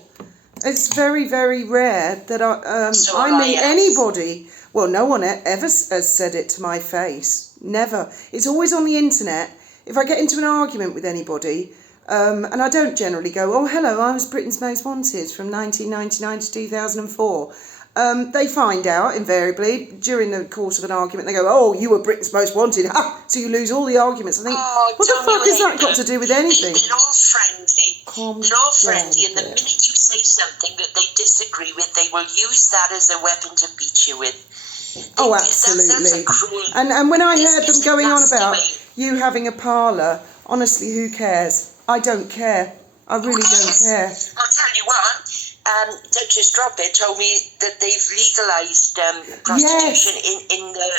It's very, very rare that I meet anybody. Well, no one ever has said it to my face. Never. It's always on the internet. If I get into an argument with anybody, and I don't generally go, oh, hello, I was Britain's Most Wanted from 1999 to 2004. They find out, invariably, during the course of an argument, they go, oh, you were Britain's Most Wanted. So you lose all the arguments. I think, what the fuck has that got to do with anything? They're all friendly. They're all friendly. And the minute you say something that they disagree with, they will use that as a weapon to beat you with. Oh, absolutely. And when I heard them going on about you having a parlour, honestly, who cares? I don't care. I really don't care. I'll tell you what, Duchess Drop It told me that they've legalised prostitution in the...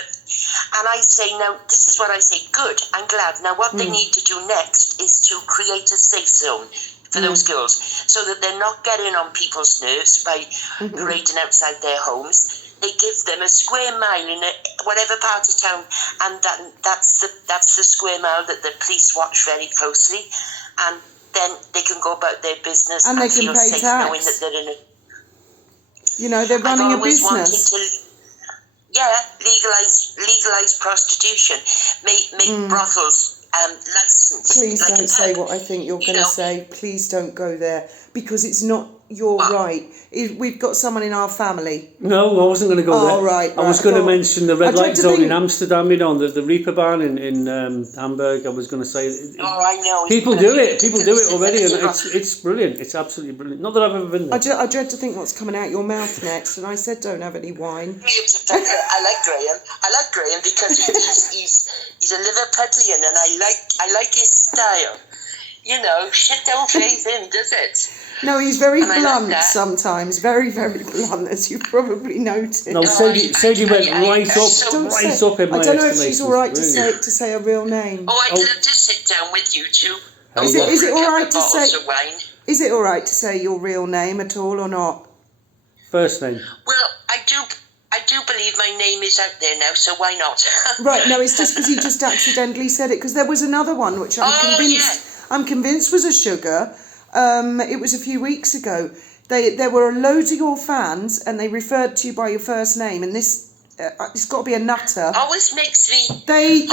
And I say, now, this is what I say, good, I'm glad. Now, what they need to do next is to create a safe zone for those girls, so that they're not getting on people's nerves by parading outside their homes. They give them a square mile in whatever part of town, and that's the square mile that the police watch very closely, and then they can go about their business and they can pay safe tax. knowing that they're in a... You know, they're running a business. Legalize prostitution, make brothels licensed. Please don't say what I think you're going to say. Please don't go there, because it's not you're right. We've got someone in our family. No, I wasn't going to go there. Right. I was going to mention the red light zone in Amsterdam, you know, the Reeperbahn in Hamburg. I was going to say. Oh, I know. People do it. People do it already, and it's brilliant. It's absolutely brilliant. Not that I've ever been there. I dread to think what's coming out your mouth next, and I said don't have any wine. I like Graham. I like Graham because he's a Liverpudlian, and I like his style. You know, shit don't faze him, does it? No, he's very blunt sometimes. Very, very blunt, as you probably noticed. No, Sadie went right up in my estimation. I don't know if she's all right to say her real name. Oh, I'd love to sit down with you two. Is it all right to say? Is it all right to say your real name at all or not? First name. Well, I do believe my name is out there now, so why not? Right. No, it's just because he just accidentally said it. Because there was another one which I'm convinced was a sugar. It was a few weeks ago. There were loads of your fans, and they referred to you by your first name. And this, it's got to be a nutter. Always makes me. They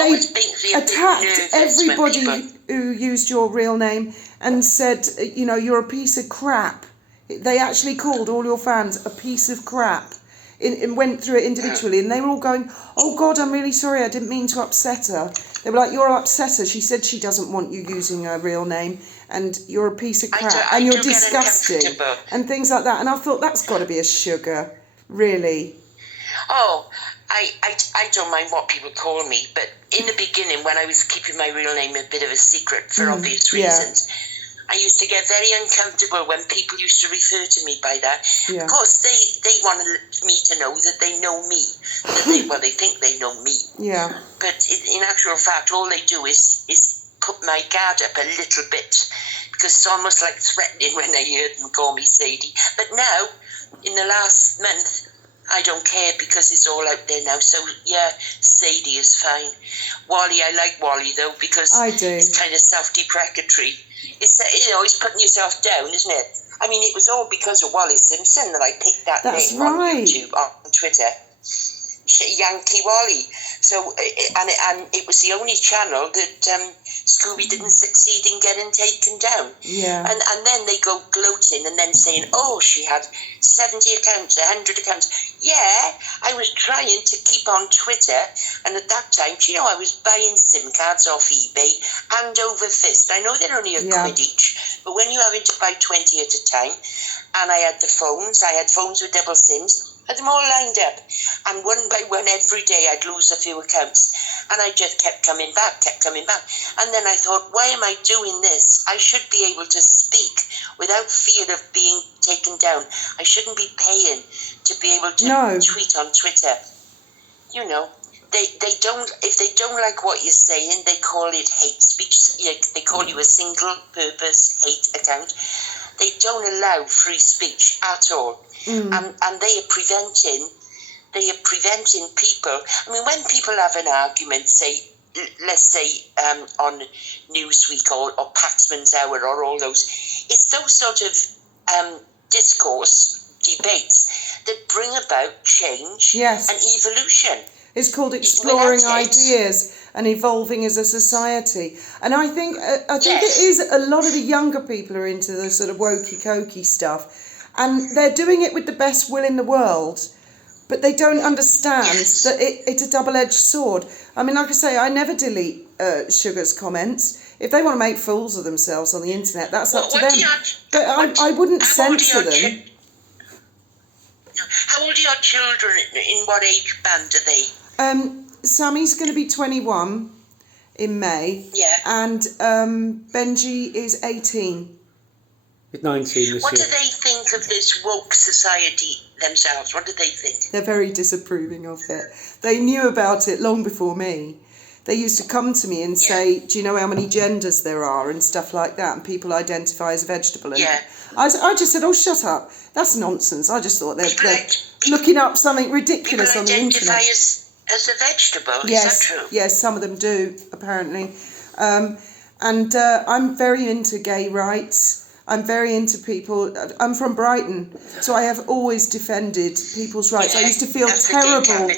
attacked everybody who used your real name and said, you know, you're a piece of crap. They actually called all your fans a piece of crap. And went through it individually, and they were all going, oh God, I'm really sorry, I didn't mean to upset her. They were like, you're an upsetter. She said she doesn't want you using her real name, and you're a piece of crap, and you're disgusting, and things like that. And I thought, that's got to be a sugar, really. Oh, I don't mind what people call me, but in the beginning, when I was keeping my real name a bit of a secret for obvious reasons, I used to get very uncomfortable when people used to refer to me by that. Yeah. Of course, they wanted me to know that they know me. That they think they know me. Yeah. But in actual fact, all they do is put my guard up a little bit, because it's almost like threatening when I hear them call me Sadie. But now, in the last month, I don't care because it's all out there now. So, yeah, Sadie is fine. Wally, I like Wally, though, because it's kind of self-deprecatory. It's, you know, it's putting yourself down, isn't it? I mean, it was all because of Wally Simpson that I picked that name on YouTube, on Twitter. Yankee Wally. So, and it was the only channel that Scoby didn't succeed in getting taken down. Yeah. And then they go gloating and then saying, oh, she had 70 accounts, 100 accounts. Yeah, I was trying to keep on Twitter, and at that time, you know, I was buying SIM cards off eBay hand over fist. I know they're only a quid each, but when you're having to buy 20 at a time, and I had phones with double SIMs, I had them all lined up, and one by one every day I'd lose a few accounts, and I just kept coming back, and then I thought, why am I doing this? I should be able to speak without fear of being taken down. I shouldn't be paying to be able to tweet on Twitter. You know, they don't, if they don't like what you're saying, they call it hate speech. They call you a single purpose hate account. They don't allow free speech at all. And they are preventing people. I mean, when people have an argument, say, let's say on Newsweek or Paxman's Hour or all those, it's those sort of discourse, debates that bring about change and evolution. It's called exploring ideas and evolving as a society. And I think it is a lot of the younger people are into the sort of wokey-cokey stuff. And they're doing it with the best will in the world, but they don't understand that it's a double-edged sword. I mean, like I say, I never delete Sugar's comments. If they want to make fools of themselves on the internet, that's up to them. But I wouldn't censor them. How old are your children? In what age band are they? Sammy's going to be 21 in May. Yeah. And Benji is 18. He's 19 this year. What do they think of this woke society themselves? What do they think? They're very disapproving of it. They knew about it long before me. They used to come to me and say, do you know how many genders there are and stuff like that, and people identify as a vegetable. And I just said, oh, shut up. That's nonsense. I just thought they're looking up something ridiculous on the internet. People identify as a vegetable? Is that true? Yes, some of them do, apparently. And I'm very into gay rights. I'm very into people. I'm from Brighton, so I have always defended people's rights. I used to feel terrible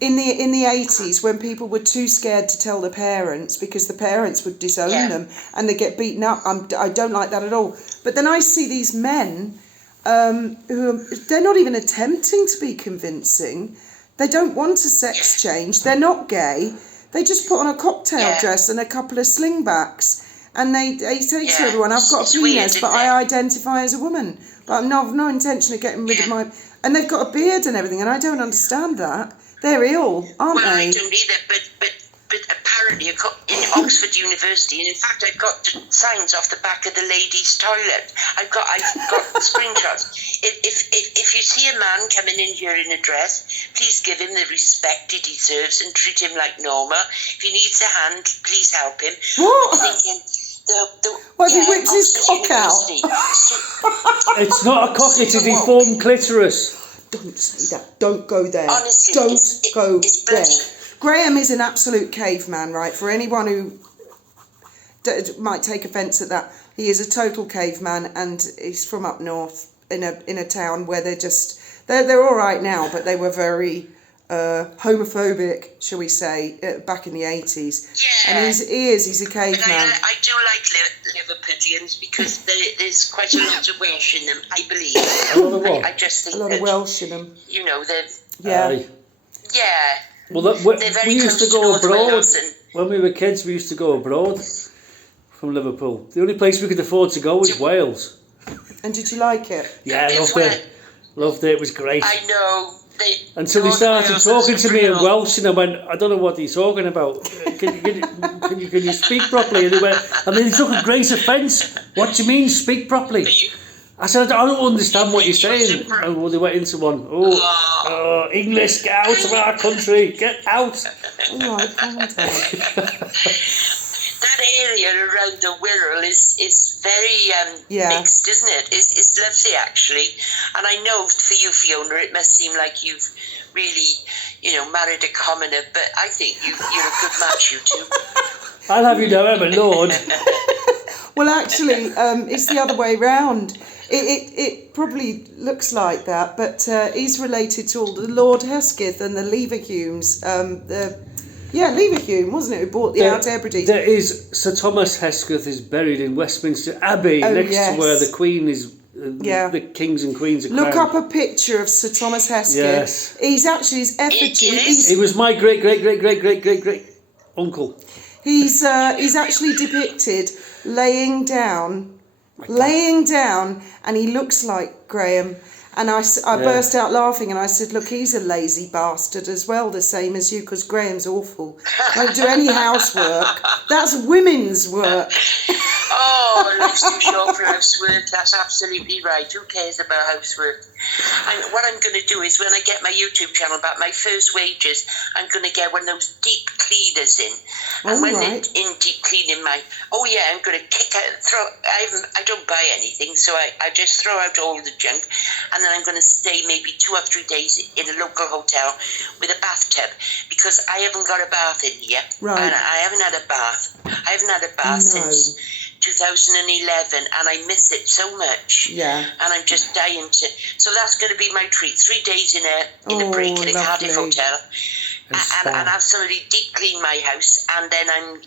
in the 80s when people were too scared to tell their parents because the parents would disown them and they get beaten up. I don't like that at all. But then I see these men they're not even attempting to be convincing. They don't want a sex change. They're not gay. They just put on a cocktail dress and a couple of slingbacks. And they say to everyone, I've got a penis, but I identify as a woman. But I've no intention of getting rid of my... And they've got a beard and everything, and I don't understand that. They're ill, aren't they? Well, I don't either, but apparently in Oxford University, and in fact I've got the signs off the back of the ladies' toilet. I've got screenshots. If you see a man coming in here in a dress, please give him the respect he deserves and treat him like normal. If he needs a hand, please help him. What? I'm thinking, He whipped his cock out. It's not a cock, it's a deformed clitoris. Don't say that. Don't go there. Honestly, don't go it's there. bloody... Graham is an absolute caveman, right? For anyone who might take offence at that, he is a total caveman, and he's from up north in a town where they're all right now, but they were very homophobic, shall we say, back in the 80s. Yeah. And he's a caveman. But I do like Liverpudlians because there's quite a lot of Welsh in them, I believe. A lot of what? I just think a lot of Welsh in them. You know, they're... Yeah. Yeah. Well, we used to go abroad. When we were kids, we used to go abroad from Liverpool. The only place we could afford to go was Wales. And did you like it? Yeah, I loved it. Loved it. It was great. I know. Until he started talking to me in Welsh, and I went, I don't know what he's talking about. Can you speak properly? And then he took a great offence. What do you mean, speak properly? I said, I don't understand what you're saying. And well, they went into one. English, get out of our country. Get out. All right, calm down. That area around the Wirral is very mixed, isn't it? It's lovely, actually. And I know for you, Fiona, it must seem like you've really, married a commoner, but I think you're a good match, you two. I'll have you know I'm a lord. Well, actually, it's the other way round. It probably looks like that, but he's related to all the Lord Hesketh and the Leverhumes. Leverhume, wasn't it, who bought the Out Hebrides? There is Sir Thomas Hesketh is buried in Westminster Abbey, next to where the Queen is. The kings and queens are crowned. Look up a picture of Sir Thomas Hesketh. Yes. He's actually his effigy. He was my great uncle. He's actually depicted laying down, and he looks like Graham. And I burst out laughing, and I said, look, he's a lazy bastard as well, the same as you, because Graham's awful. Won't do any housework. That's women's work. Oh, life's too short for housework. That's absolutely right. Who cares about housework? And what I'm going to do is, when I get my YouTube channel back, my first wages, I'm going to get one of those deep cleaners in. And when they're in deep cleaning I'm going to kick out, I don't buy anything, so I just throw out all the junk, and then I'm going to stay maybe 2 or 3 days in a local hotel with a bathtub, because I haven't got a bath in here. Right. And I haven't had a bath. I haven't had a bath since 2011, and I miss it so much. Yeah. And I'm just dying to. So that's going to be my treat. 3 days in a break in a Cardiff hotel, and have somebody deep clean my house, and then I'm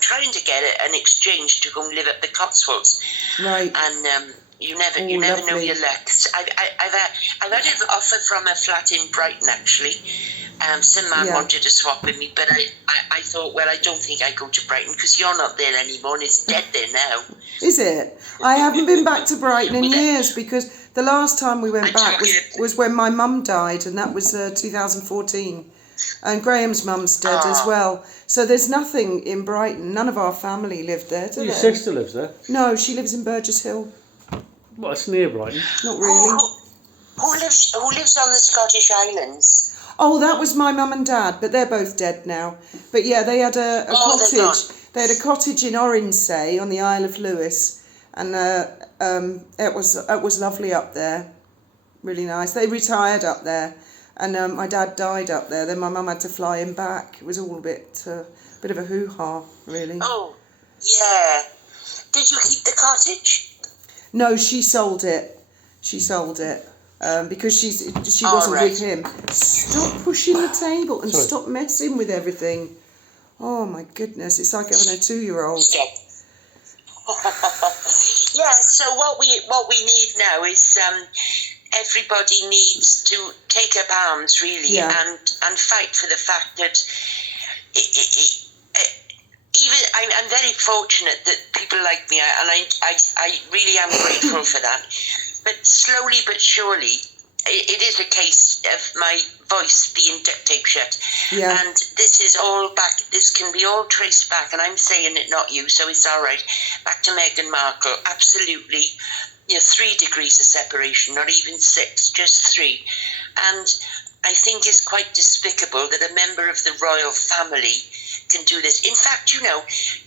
trying to get an exchange to go and live up the Cotswolds. Right. And you never know your luck. I've had an offer from a flat in Brighton, actually. Some man wanted to swap with me, but I thought, well, I don't think I go to Brighton because you're not there anymore, and it's dead there now. Is it? I haven't been back to Brighton in years, because the last time we went back was when my mum died, and that was 2014. And Graham's mum's dead as well. So there's nothing in Brighton. None of our family lived there, do they? Your sister lives there? No, she lives in Burgess Hill. Well, it's near Brighton. Not really. Who lives on the Scottish Islands? Oh, that was my mum and dad, but they're both dead now. But yeah, they had a cottage. They had a cottage in Orinsay on the Isle of Lewis, and it was lovely up there, really nice. They retired up there, and my dad died up there. Then my mum had to fly him back. It was all a bit of a hoo-ha, really. Oh, yeah. Did you keep the cottage? No, she sold it. Because she wasn't with him. Stop pushing the table and stop messing with everything. Oh my goodness, it's like having a 2-year-old. Yeah, so what we need now is everybody needs to take up arms, really, and fight for the fact that even I'm very fortunate that people like me, and I really am grateful for that. But slowly but surely, it is a case of my voice being duct tape shut. Yeah. And this is all back, this can be all traced back, and I'm saying it, not you, so it's all right, back to Meghan Markle. Absolutely, 3 degrees of separation, not even 6, just 3. And I think it's quite despicable that a member of the royal family can do this. In fact,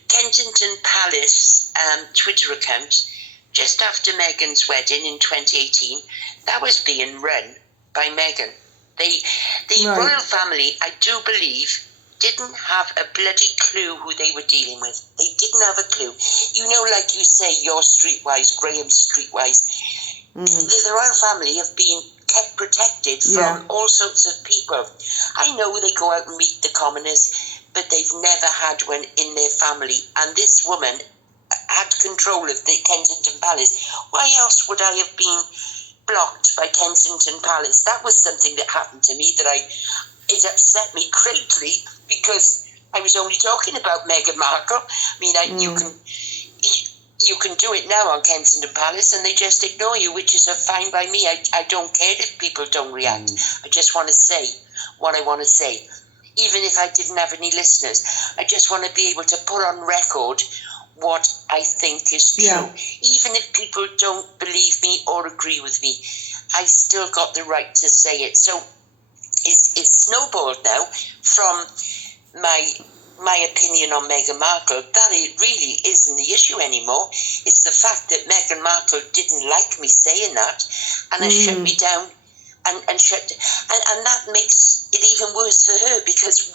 Kensington Palace Twitter account, just after Meghan's wedding in 2018, that was being run by Meghan. The royal family, I do believe, didn't have a bloody clue who they were dealing with. They didn't have a clue. Like you say, you're streetwise, Graham's streetwise. The royal family have been kept protected from all sorts of people. I know they go out and meet the commoners, but they've never had one in their family. And this woman had control of the Kensington Palace. Why else would I have been blocked by Kensington Palace? That was something that happened to me it upset me greatly, because I was only talking about Meghan Markle. I mean, you can do it now on Kensington Palace and they just ignore you, which is fine by me. I don't care if people don't react. I just want to say what I want to say. Even if I didn't have any listeners, I just want to be able to put on record what I think is true. Yeah. Even if people don't believe me or agree with me, I still got the right to say it. So it's snowballed now from my opinion on Meghan Markle, that it really isn't the issue anymore. It's the fact that Meghan Markle didn't like me saying that, and has shut me down, and that makes it even worse for her, because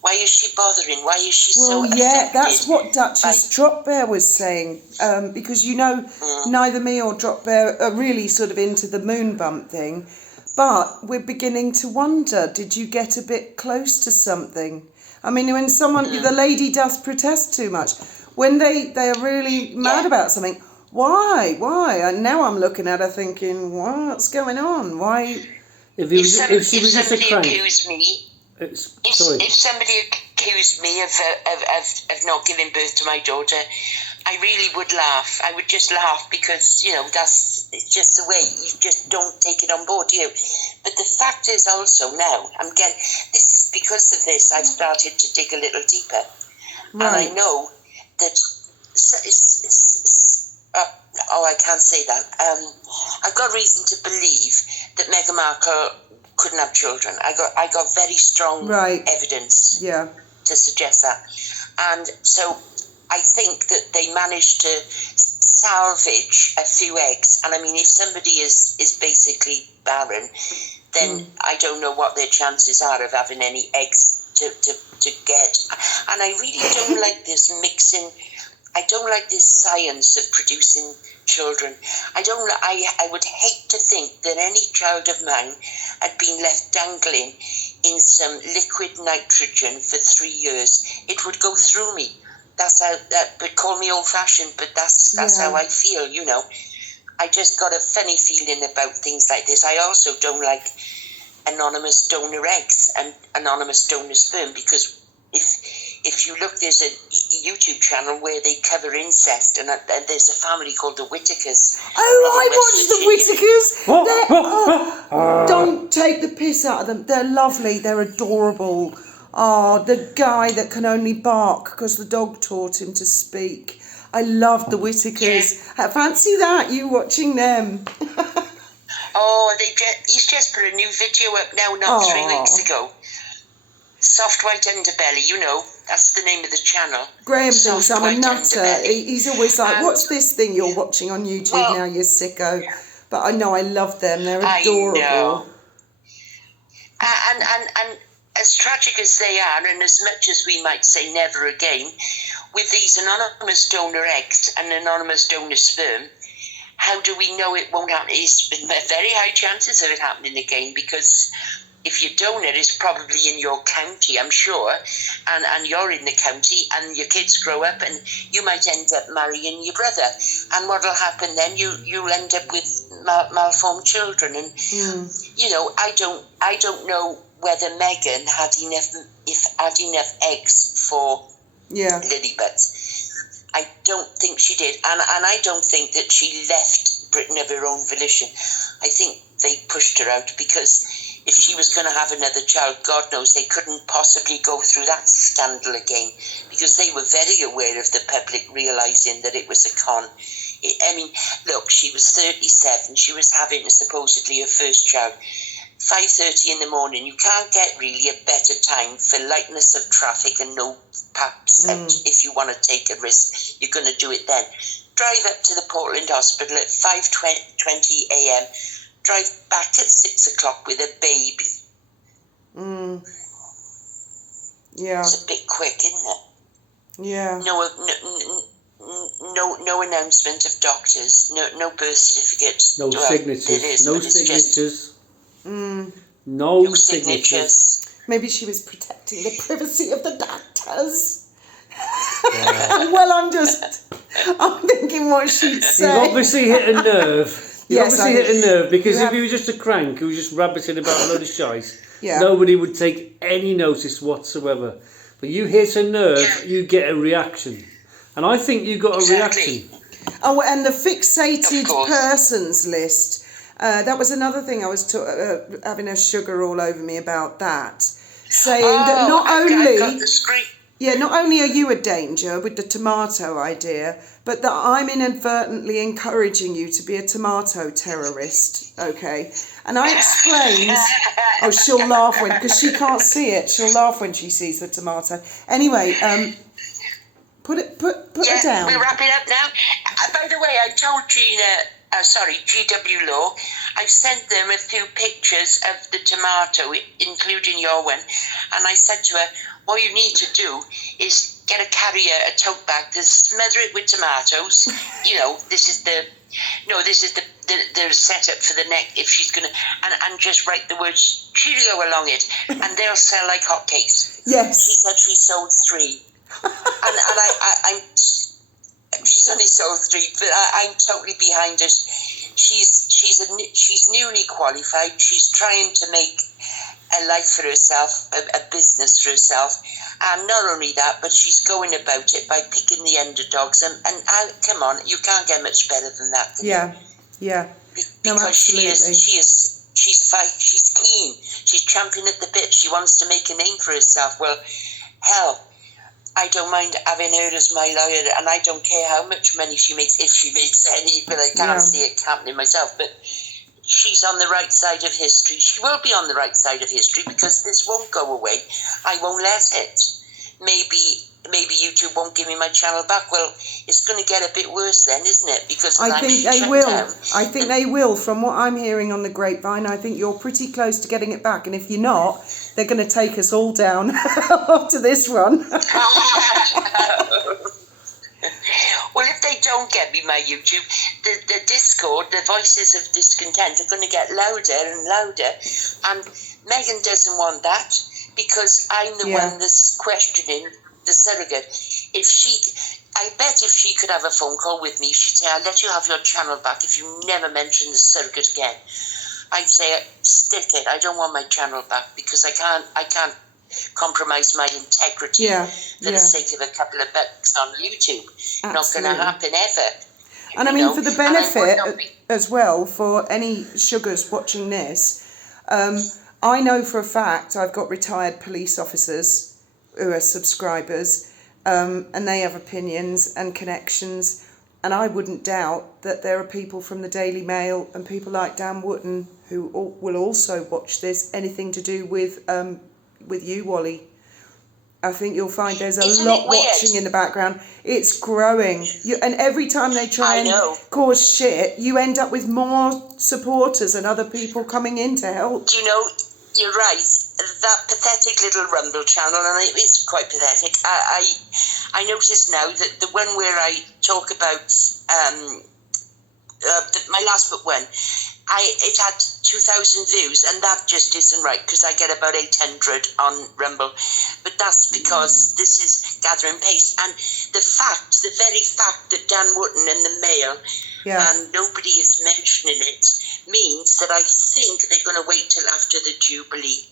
why is she bothering? Why is she so affected? Well, yeah, that's what Duchess Dropbear was saying, because neither me or Dropbear are really sort of into the moon bump thing, but we're beginning to wonder, did you get a bit close to something? I mean, when the lady doth protest too much, when they are really mad about something, why? And now I'm looking at her thinking, what's going on? Why? If somebody accused me of not giving birth to my daughter, I really would laugh. I would just laugh, because, it's just the way. You just don't take it on board, do you? But the fact is also now, this is because of this, I've started to dig a little deeper. Right. And I know that, I can't say that. I've got reason to believe that Meghan Markle couldn't have children. I got very strong evidence to suggest that. And so I think that they managed to salvage a few eggs. And I mean, if somebody is basically barren, then I don't know what their chances are of having any eggs to get. And I really don't like this mixing. I don't like this science of producing children. I would hate to think that any child of mine had been left dangling in some liquid nitrogen for 3 years. It would go through me. That's how. But call me old-fashioned, but that's how I feel. I just got a funny feeling about things like this. I also don't like anonymous donor eggs and anonymous donor sperm, because if you look, there's a YouTube channel where they cover incest, and there's a family called the Whitakers. Oh, I watched the Whitakers. Don't take the piss out of them. They're lovely. They're adorable. Oh, the guy that can only bark because the dog taught him to speak. I love the Whitakers. Yeah. Fancy that, you watching them. He's just put a new video up now, not 3 weeks ago. Soft White Underbelly, that's the name of the channel. Graham thinks I'm a nutter. He's always like, what's this thing you're watching on YouTube now, you sicko? But I know I love them. They're adorable. I know. And as tragic as they are, and as much as we might say never again, with these anonymous donor eggs and anonymous donor sperm, how do we know it won't happen? There's very high chances of it happening again, because if your donor is probably in your county, I'm sure, and you're in the county, and your kids grow up, and you might end up marrying your brother. And what'll happen then? You'll end up with malformed children. And I don't know whether Megan had enough eggs for Lily Butts. I don't think she did, and I don't think that she left Britain of her own volition. I think they pushed her out because if she was going to have another child, God knows they couldn't possibly go through that scandal again, because they were very aware of the public realising that it was a con. Look, she was 37. She was having supposedly her first child. 5:30 in the morning. You can't get really a better time for lightness of traffic and no packed set. If you want to take a risk, you're going to do it then. Drive up to the Portland Hospital at 5:20 a.m. Drive back at 6 o'clock with a baby. Yeah. It's a bit quick, isn't it? Yeah. No announcement of doctors. No birth certificates. No signatures. There is, no signatures. No signatures. Maybe she was protecting the privacy of the doctors. Well, I'm thinking what she'd say. You've obviously hit a nerve. Hit a nerve, because if you were just a crank who was just rabbiting about a load of shite, nobody would take any notice whatsoever. But you hit a nerve, you get a reaction. And I think you got a reaction. Oh, and the fixated persons list. That was another thing I was having a sugar all over me about that. Saying that not only are you a danger with the tomato idea, but that I'm inadvertently encouraging you to be a tomato terrorist, okay? And I explained, she'll laugh because she can't see it. She'll laugh when she sees the tomato. Anyway, put it down. We're wrapping up now. By the way, I told GW Law, I've sent them a few pictures of the tomato, including your one, and I said to her, what you need to do is get a carrier, a tote bag, to smother it with tomatoes. This is the setup for the neck if she's going to, and just write the words Cheerio along it, and they'll sell like hotcakes. Yes. She said she sold 3. I'm she's only sold 3, but I'm totally behind her. She's newly qualified. She's trying to make a life for herself, a business for herself, and not only that, but she's going about it by picking the underdogs. And come on, you can't get much better than that. Yeah. Because she's keen. She's champing at the bit. She wants to make a name for herself. Well, hell, I don't mind having her as my lawyer, and I don't care how much money she makes, if she makes any, but I can't see it happening myself. But she's on the right side of history. She will be on the right side of history because this won't go away. I won't let it. Maybe YouTube won't give me my channel back. Well, it's going to get a bit worse then, isn't it? Because I think they will. I think they will. From what I'm hearing on the grapevine, I think you're pretty close to getting it back. And if you're not, they're going to take us all down after this one. Well, if they don't get me my YouTube, the Discord, the voices of discontent are going to get louder and louder. And Megan doesn't want that because I'm the one that's questioning the surrogate. I bet if she could have a phone call with me, she'd say, I'll let you have your channel back if you never mention the surrogate again. I'd say, stick it. I don't want my channel back because I can't compromise my integrity for the sake of a couple of bucks on YouTube. Absolutely. Not going to happen ever. And I mean, for the benefit as well, for any sugars watching this, I know for a fact I've got retired police officers who are subscribers, and they have opinions and connections, and I wouldn't doubt that there are people from the Daily Mail and people like Dan Wootton who will also watch this, anything to do with you, Wally. I think you'll find there's a lot watching in the background. It's growing. And every time they try and cause shit, you end up with more supporters and other people coming in to help. Do you know, you're right. That pathetic little Rumble channel, and it is quite pathetic. I notice now that the one where I talk about my last but one, it had 2,000 views, and that just isn't right, because I get about 800 on Rumble. But that's because this is gathering pace. And the very fact that Dan Wootton in the Mail and nobody is mentioning it means that I think they're going to wait till after the Jubilee.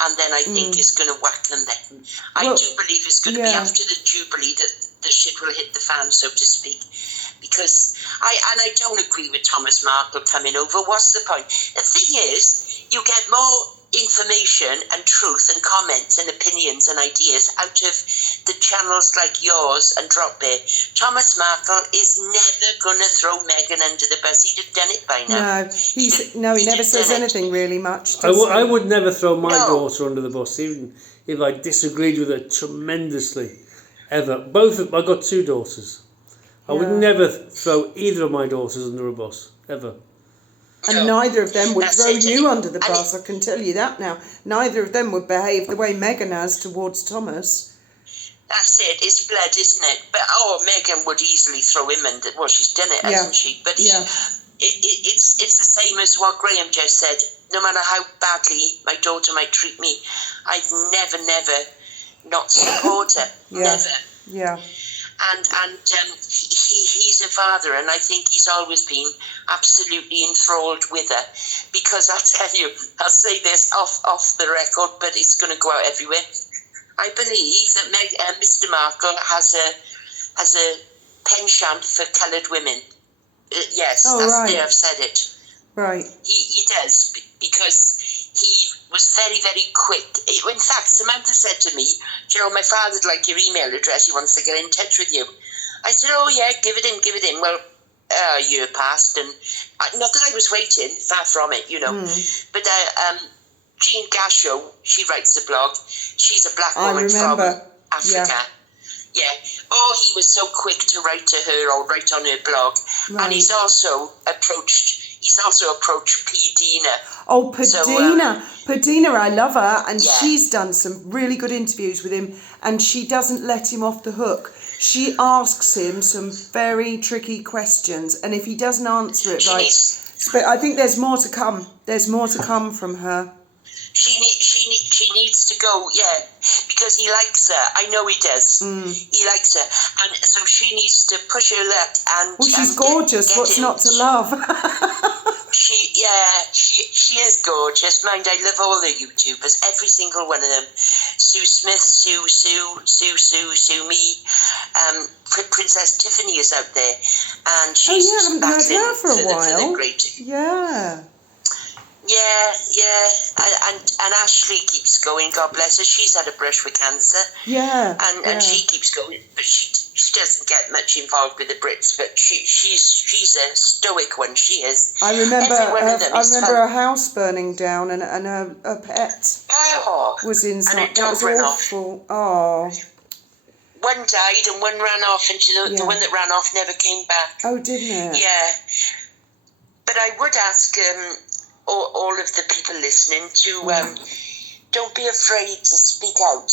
And then I think it's going to whack them then. I do believe it's going to be after the Jubilee that the shit will hit the fan, so to speak. Because I don't agree with Thomas Markle coming over. What's the point? The thing is, you get more information and truth and comments and opinions and ideas out of the channels like yours and Drop Bear. Thomas Markle is never going to throw Meghan under the bus. He'd have done it by now. He never says anything really much. I would never throw my daughter under the bus, even if I disagreed with her tremendously, ever. I've got 2 daughters. I would never throw either of my daughters under a bus, ever. And neither of them would throw you under the bus, I can tell you that now. Neither of them would behave the way Meghan has towards Thomas. That's it, it's blood, isn't it? But Meghan would easily throw him under. Well, she's done it, hasn't she? But it's the same as what Graham just said. No matter how badly my daughter might treat me, I'd never not support her. Never. Yeah. And he's a father, and I think he's always been absolutely enthralled with her. Because I'll tell you, I'll say this off the record, but it's going to go out everywhere. I believe that Mr. Markle has a penchant for coloured women. Yes, I've said it. Right. He does, because he was very, very quick. In fact, Samantha said to me, my father'd like your email address, he wants to get in touch with you. I said, oh yeah, give it in. Well, a year passed, and not that I was waiting, far from it, But Jean Gasho, she writes a blog. She's a black woman from Africa. Yeah. Oh, he was so quick to write to her or write on her blog. Right. And he's also approached Padina. Oh, Padina. Padina, I love her. And she's done some really good interviews with him. And she doesn't let him off the hook. She asks him some very tricky questions. And if he doesn't answer it but I think there's more to come. There's more to come from her. She needs to go, because he likes her. I know he does. He likes her, and so she needs to push her luck. And she's gorgeous. What's not to love? She is gorgeous. Mind, I love all the YouTubers, every single one of them. Sue Smith, Sue Me, Princess Tiffany is out there, and she's I haven't heard her for a while. And Ashley keeps going, God bless her. She's had a brush with cancer. And she keeps going, but she doesn't get much involved with the Brits, but she's a stoic one, she is. I remember her house burning down and her pet was inside. That was awful. Oh. One died and one ran off, and the one that ran off never came back. Oh, didn't it? Yeah. But I would ask all of the people listening to don't be afraid to speak out.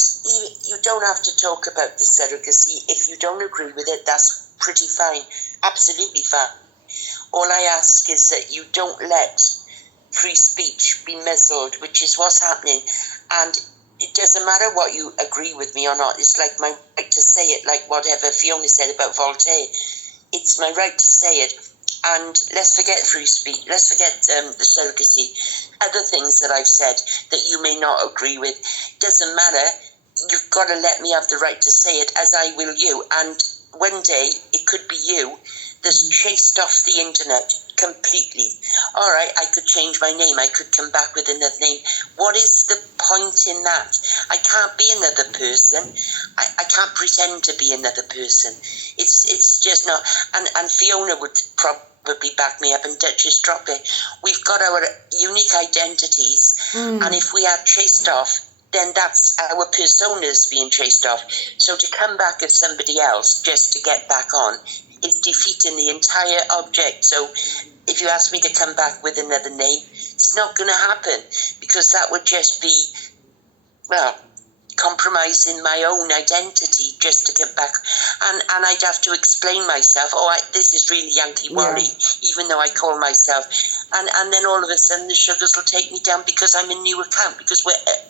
You don't have to talk about the surrogacy. If you don't agree with it, that's pretty fine. Absolutely fine. All I ask is that you don't let free speech be muzzled, which is what's happening. And it doesn't matter what you agree with me or not. It's like my right to say it, like whatever Fiona said about Voltaire. It's my right to say it. And let's forget free speech. Let's forget the surrogacy. Other things that I've said that you may not agree with. Doesn't matter. You've got to let me have the right to say it, as I will you. And one day, it could be you that's chased off the internet completely. All right, I could change my name. I could come back with another name. What is the point in that? I can't be another person. I can't pretend to be another person. It's just not. And Fiona would probably back me up, and Duchess Drop It. We've got our unique identities, and if we are chased off, then that's our personas being chased off. So to come back as somebody else just to get back on is defeating the entire object. So if you ask me to come back with another name, it's not going to happen, because that would just be, well, compromising my own identity just to get back, and I'd have to explain myself. This is really Yankee Wally, even though I call myself, and then all of a sudden the sugars will take me down because I'm a new account. Because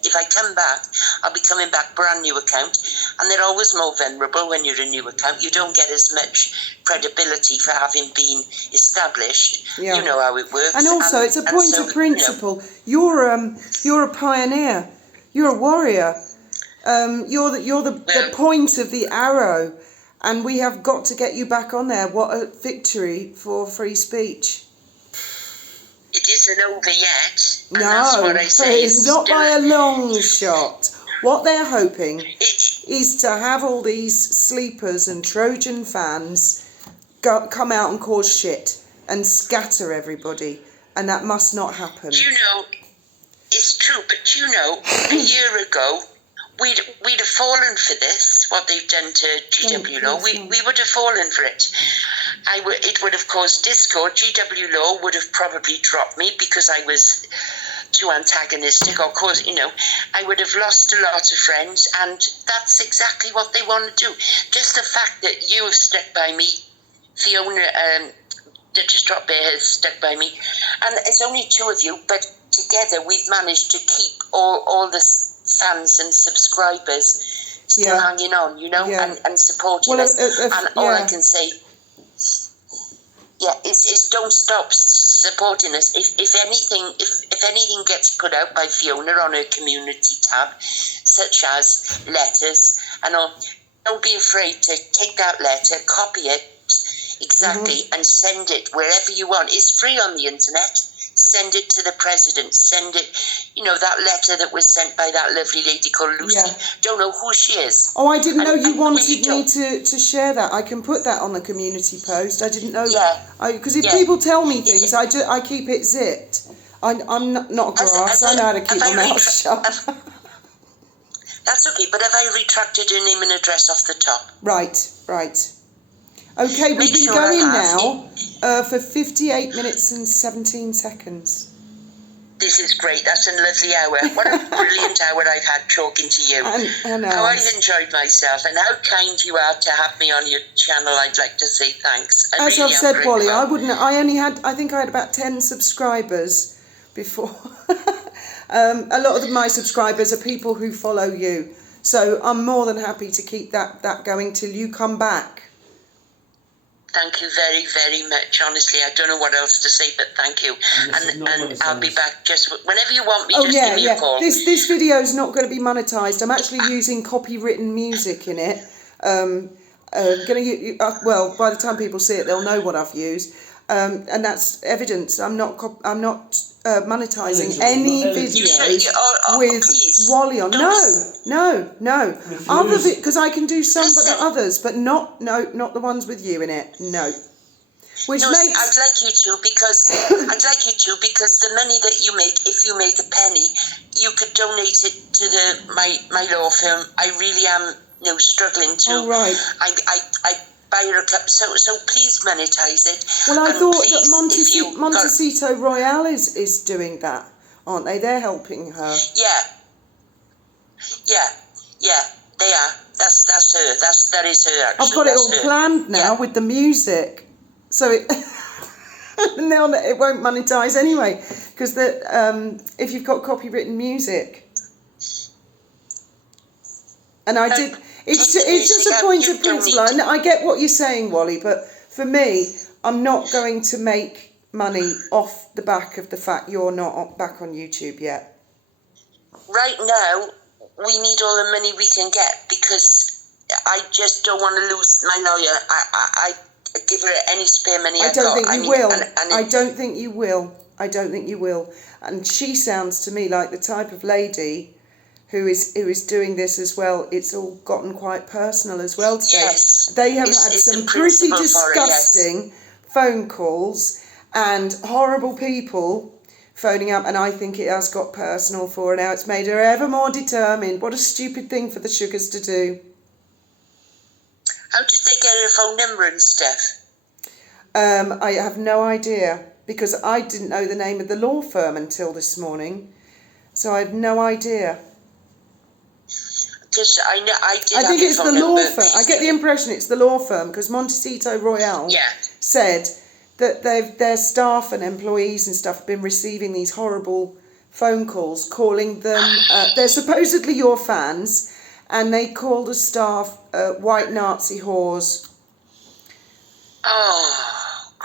if I come back, I'll be coming back brand new account, and they're always more vulnerable when you're a new account. You don't get as much credibility for having been established. You know how it works. And also, it's a point of principle. You're a pioneer. You're a warrior. You're the point of the arrow, and we have got to get you back on there. What a victory for free speech. It isn't over yet. And no, that's what I say. It's not by a long shot. What they're hoping is to have all these sleepers and Trojan fans come out and cause shit and scatter everybody, and that must not happen. It's true, but a year ago, we'd have fallen for this, what they've done to GW Law. We would have fallen for it. It would have caused discord. GW Law would have probably dropped me because I was too antagonistic, or I would have lost a lot of friends, and that's exactly what they want to do. Just the fact that you have stuck by me, Fiona, Duchess Drop Bear has stuck by me, and it's only two of you, but together we've managed to keep all the fans and subscribers still hanging on, and supporting us. And all I can say, is don't stop supporting us. If anything gets put out by Fiona on her community tab, such as letters and all, don't be afraid to take that letter, copy it exactly, and send it wherever you want. It's free on the internet. Send it to the president. Send it, that letter that was sent by that lovely lady called Lucy. Don't know who she is. Oh, I didn't know you wanted me to share that. I can put that on the community post. I didn't know. Because if people tell me things, I keep it zipped. I'm not a grass. I know how to keep my mouth shut. That's okay, but have I retracted her name and address off the top? Right. Okay, we've been going now for 58 minutes and 17 seconds. This is great. That's a lovely hour. What a brilliant hour I've had talking to you. I know. How I've enjoyed myself, and how kind you are to have me on your channel. I'd like to say thanks. As I've said, Wally, I think I had about 10 subscribers before. A lot of my subscribers are people who follow you. So I'm more than happy to keep that going till you come back. Thank you very, very much. Honestly, I don't know what else to say, but thank you. And I'll be back just whenever you want me. Just give me a call. This video is not going to be monetized. I'm actually using copywritten music in it. Well, by the time people see it, they'll know what I've used. And that's evidence. I'm not monetizing any videos with Wally on. No. Other because I can do some, but the others, but not the ones with you in it. No. Which makes. I'd like you to because the money that you make, if you make a penny, you could donate it to my law firm. I really am struggling to. Oh, right. I buy her a cup, so please monetize it. Well, I thought that Montecito Royale is doing that, aren't they? They're helping her. Yeah, they are. That's her. That is her. Actually, I've got it all planned now with the music, so it won't monetize anyway because if you've got copywritten music, and I did. It's just a point of principle. And I get what you're saying, Wally, but for me, I'm not going to make money off the back of the fact you're not back on YouTube yet. Right now, we need all the money we can get because I just don't want to lose my lawyer. I give her any spare money I got. I don't think you will. And she sounds to me like the type of lady who is doing this as well. It's all gotten quite personal as well today. Yes. They have had some pretty disgusting phone calls and horrible people phoning up, and I think it has got personal for her now. It's made her ever more determined. What a stupid thing for the sugars to do. How did they get her phone number and stuff? I have no idea because I didn't know the name of the law firm until this morning. So I have no idea. because I know I did. I think have it's a the phone law number. firm. I get the impression it's the law firm because Montecito Royale Yeah. said that their staff and employees and stuff have been receiving these horrible phone calls calling them. They're supposedly your fans, and they call the staff white Nazi whores. Oh.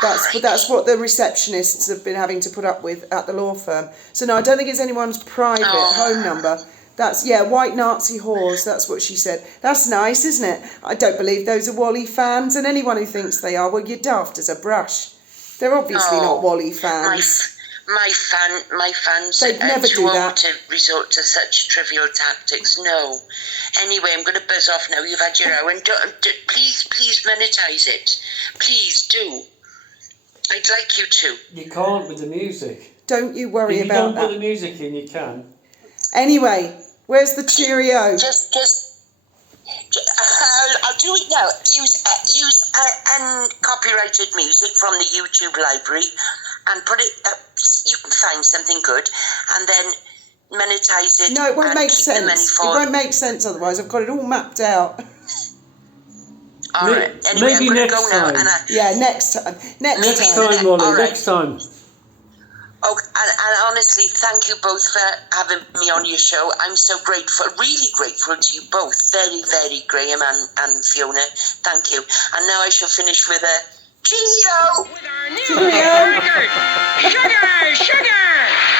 That's what the receptionists have been having to put up with at the law firm. So no, I don't think it's anyone's private home number. That's, white Nazi whores, that's what she said. That's nice, isn't it? I don't believe those are Wally fans, and anyone who thinks they are, well, you're daft as a brush. They're obviously not Wally fans. My fans They'd are never too do old that. to resort to such trivial tactics. No. Anyway, I'm going to buzz off now. You've had your hour. And please monetize it. Please do. I'd like you to. You can't with the music. Don't you worry if you about don't that. put the music in, you can. Anyway, where's the Cheerio? I'll do it now. Use uncopyrighted music from the YouTube library and put it up. You can find something good and then monetize it. No, it won't make keep the money sense. It for- won't make sense otherwise. I've got it all mapped out. All right. Anyway, maybe I'm going to next go now. time. Yeah, next time. Next time, Wally. All right. Next time. Oh, and honestly, thank you both for having me on your show. I'm so grateful, really grateful to you both. Very, very, Graham and Fiona. Thank you. And now I shall finish with a Cheerio! With our new record, Sugar!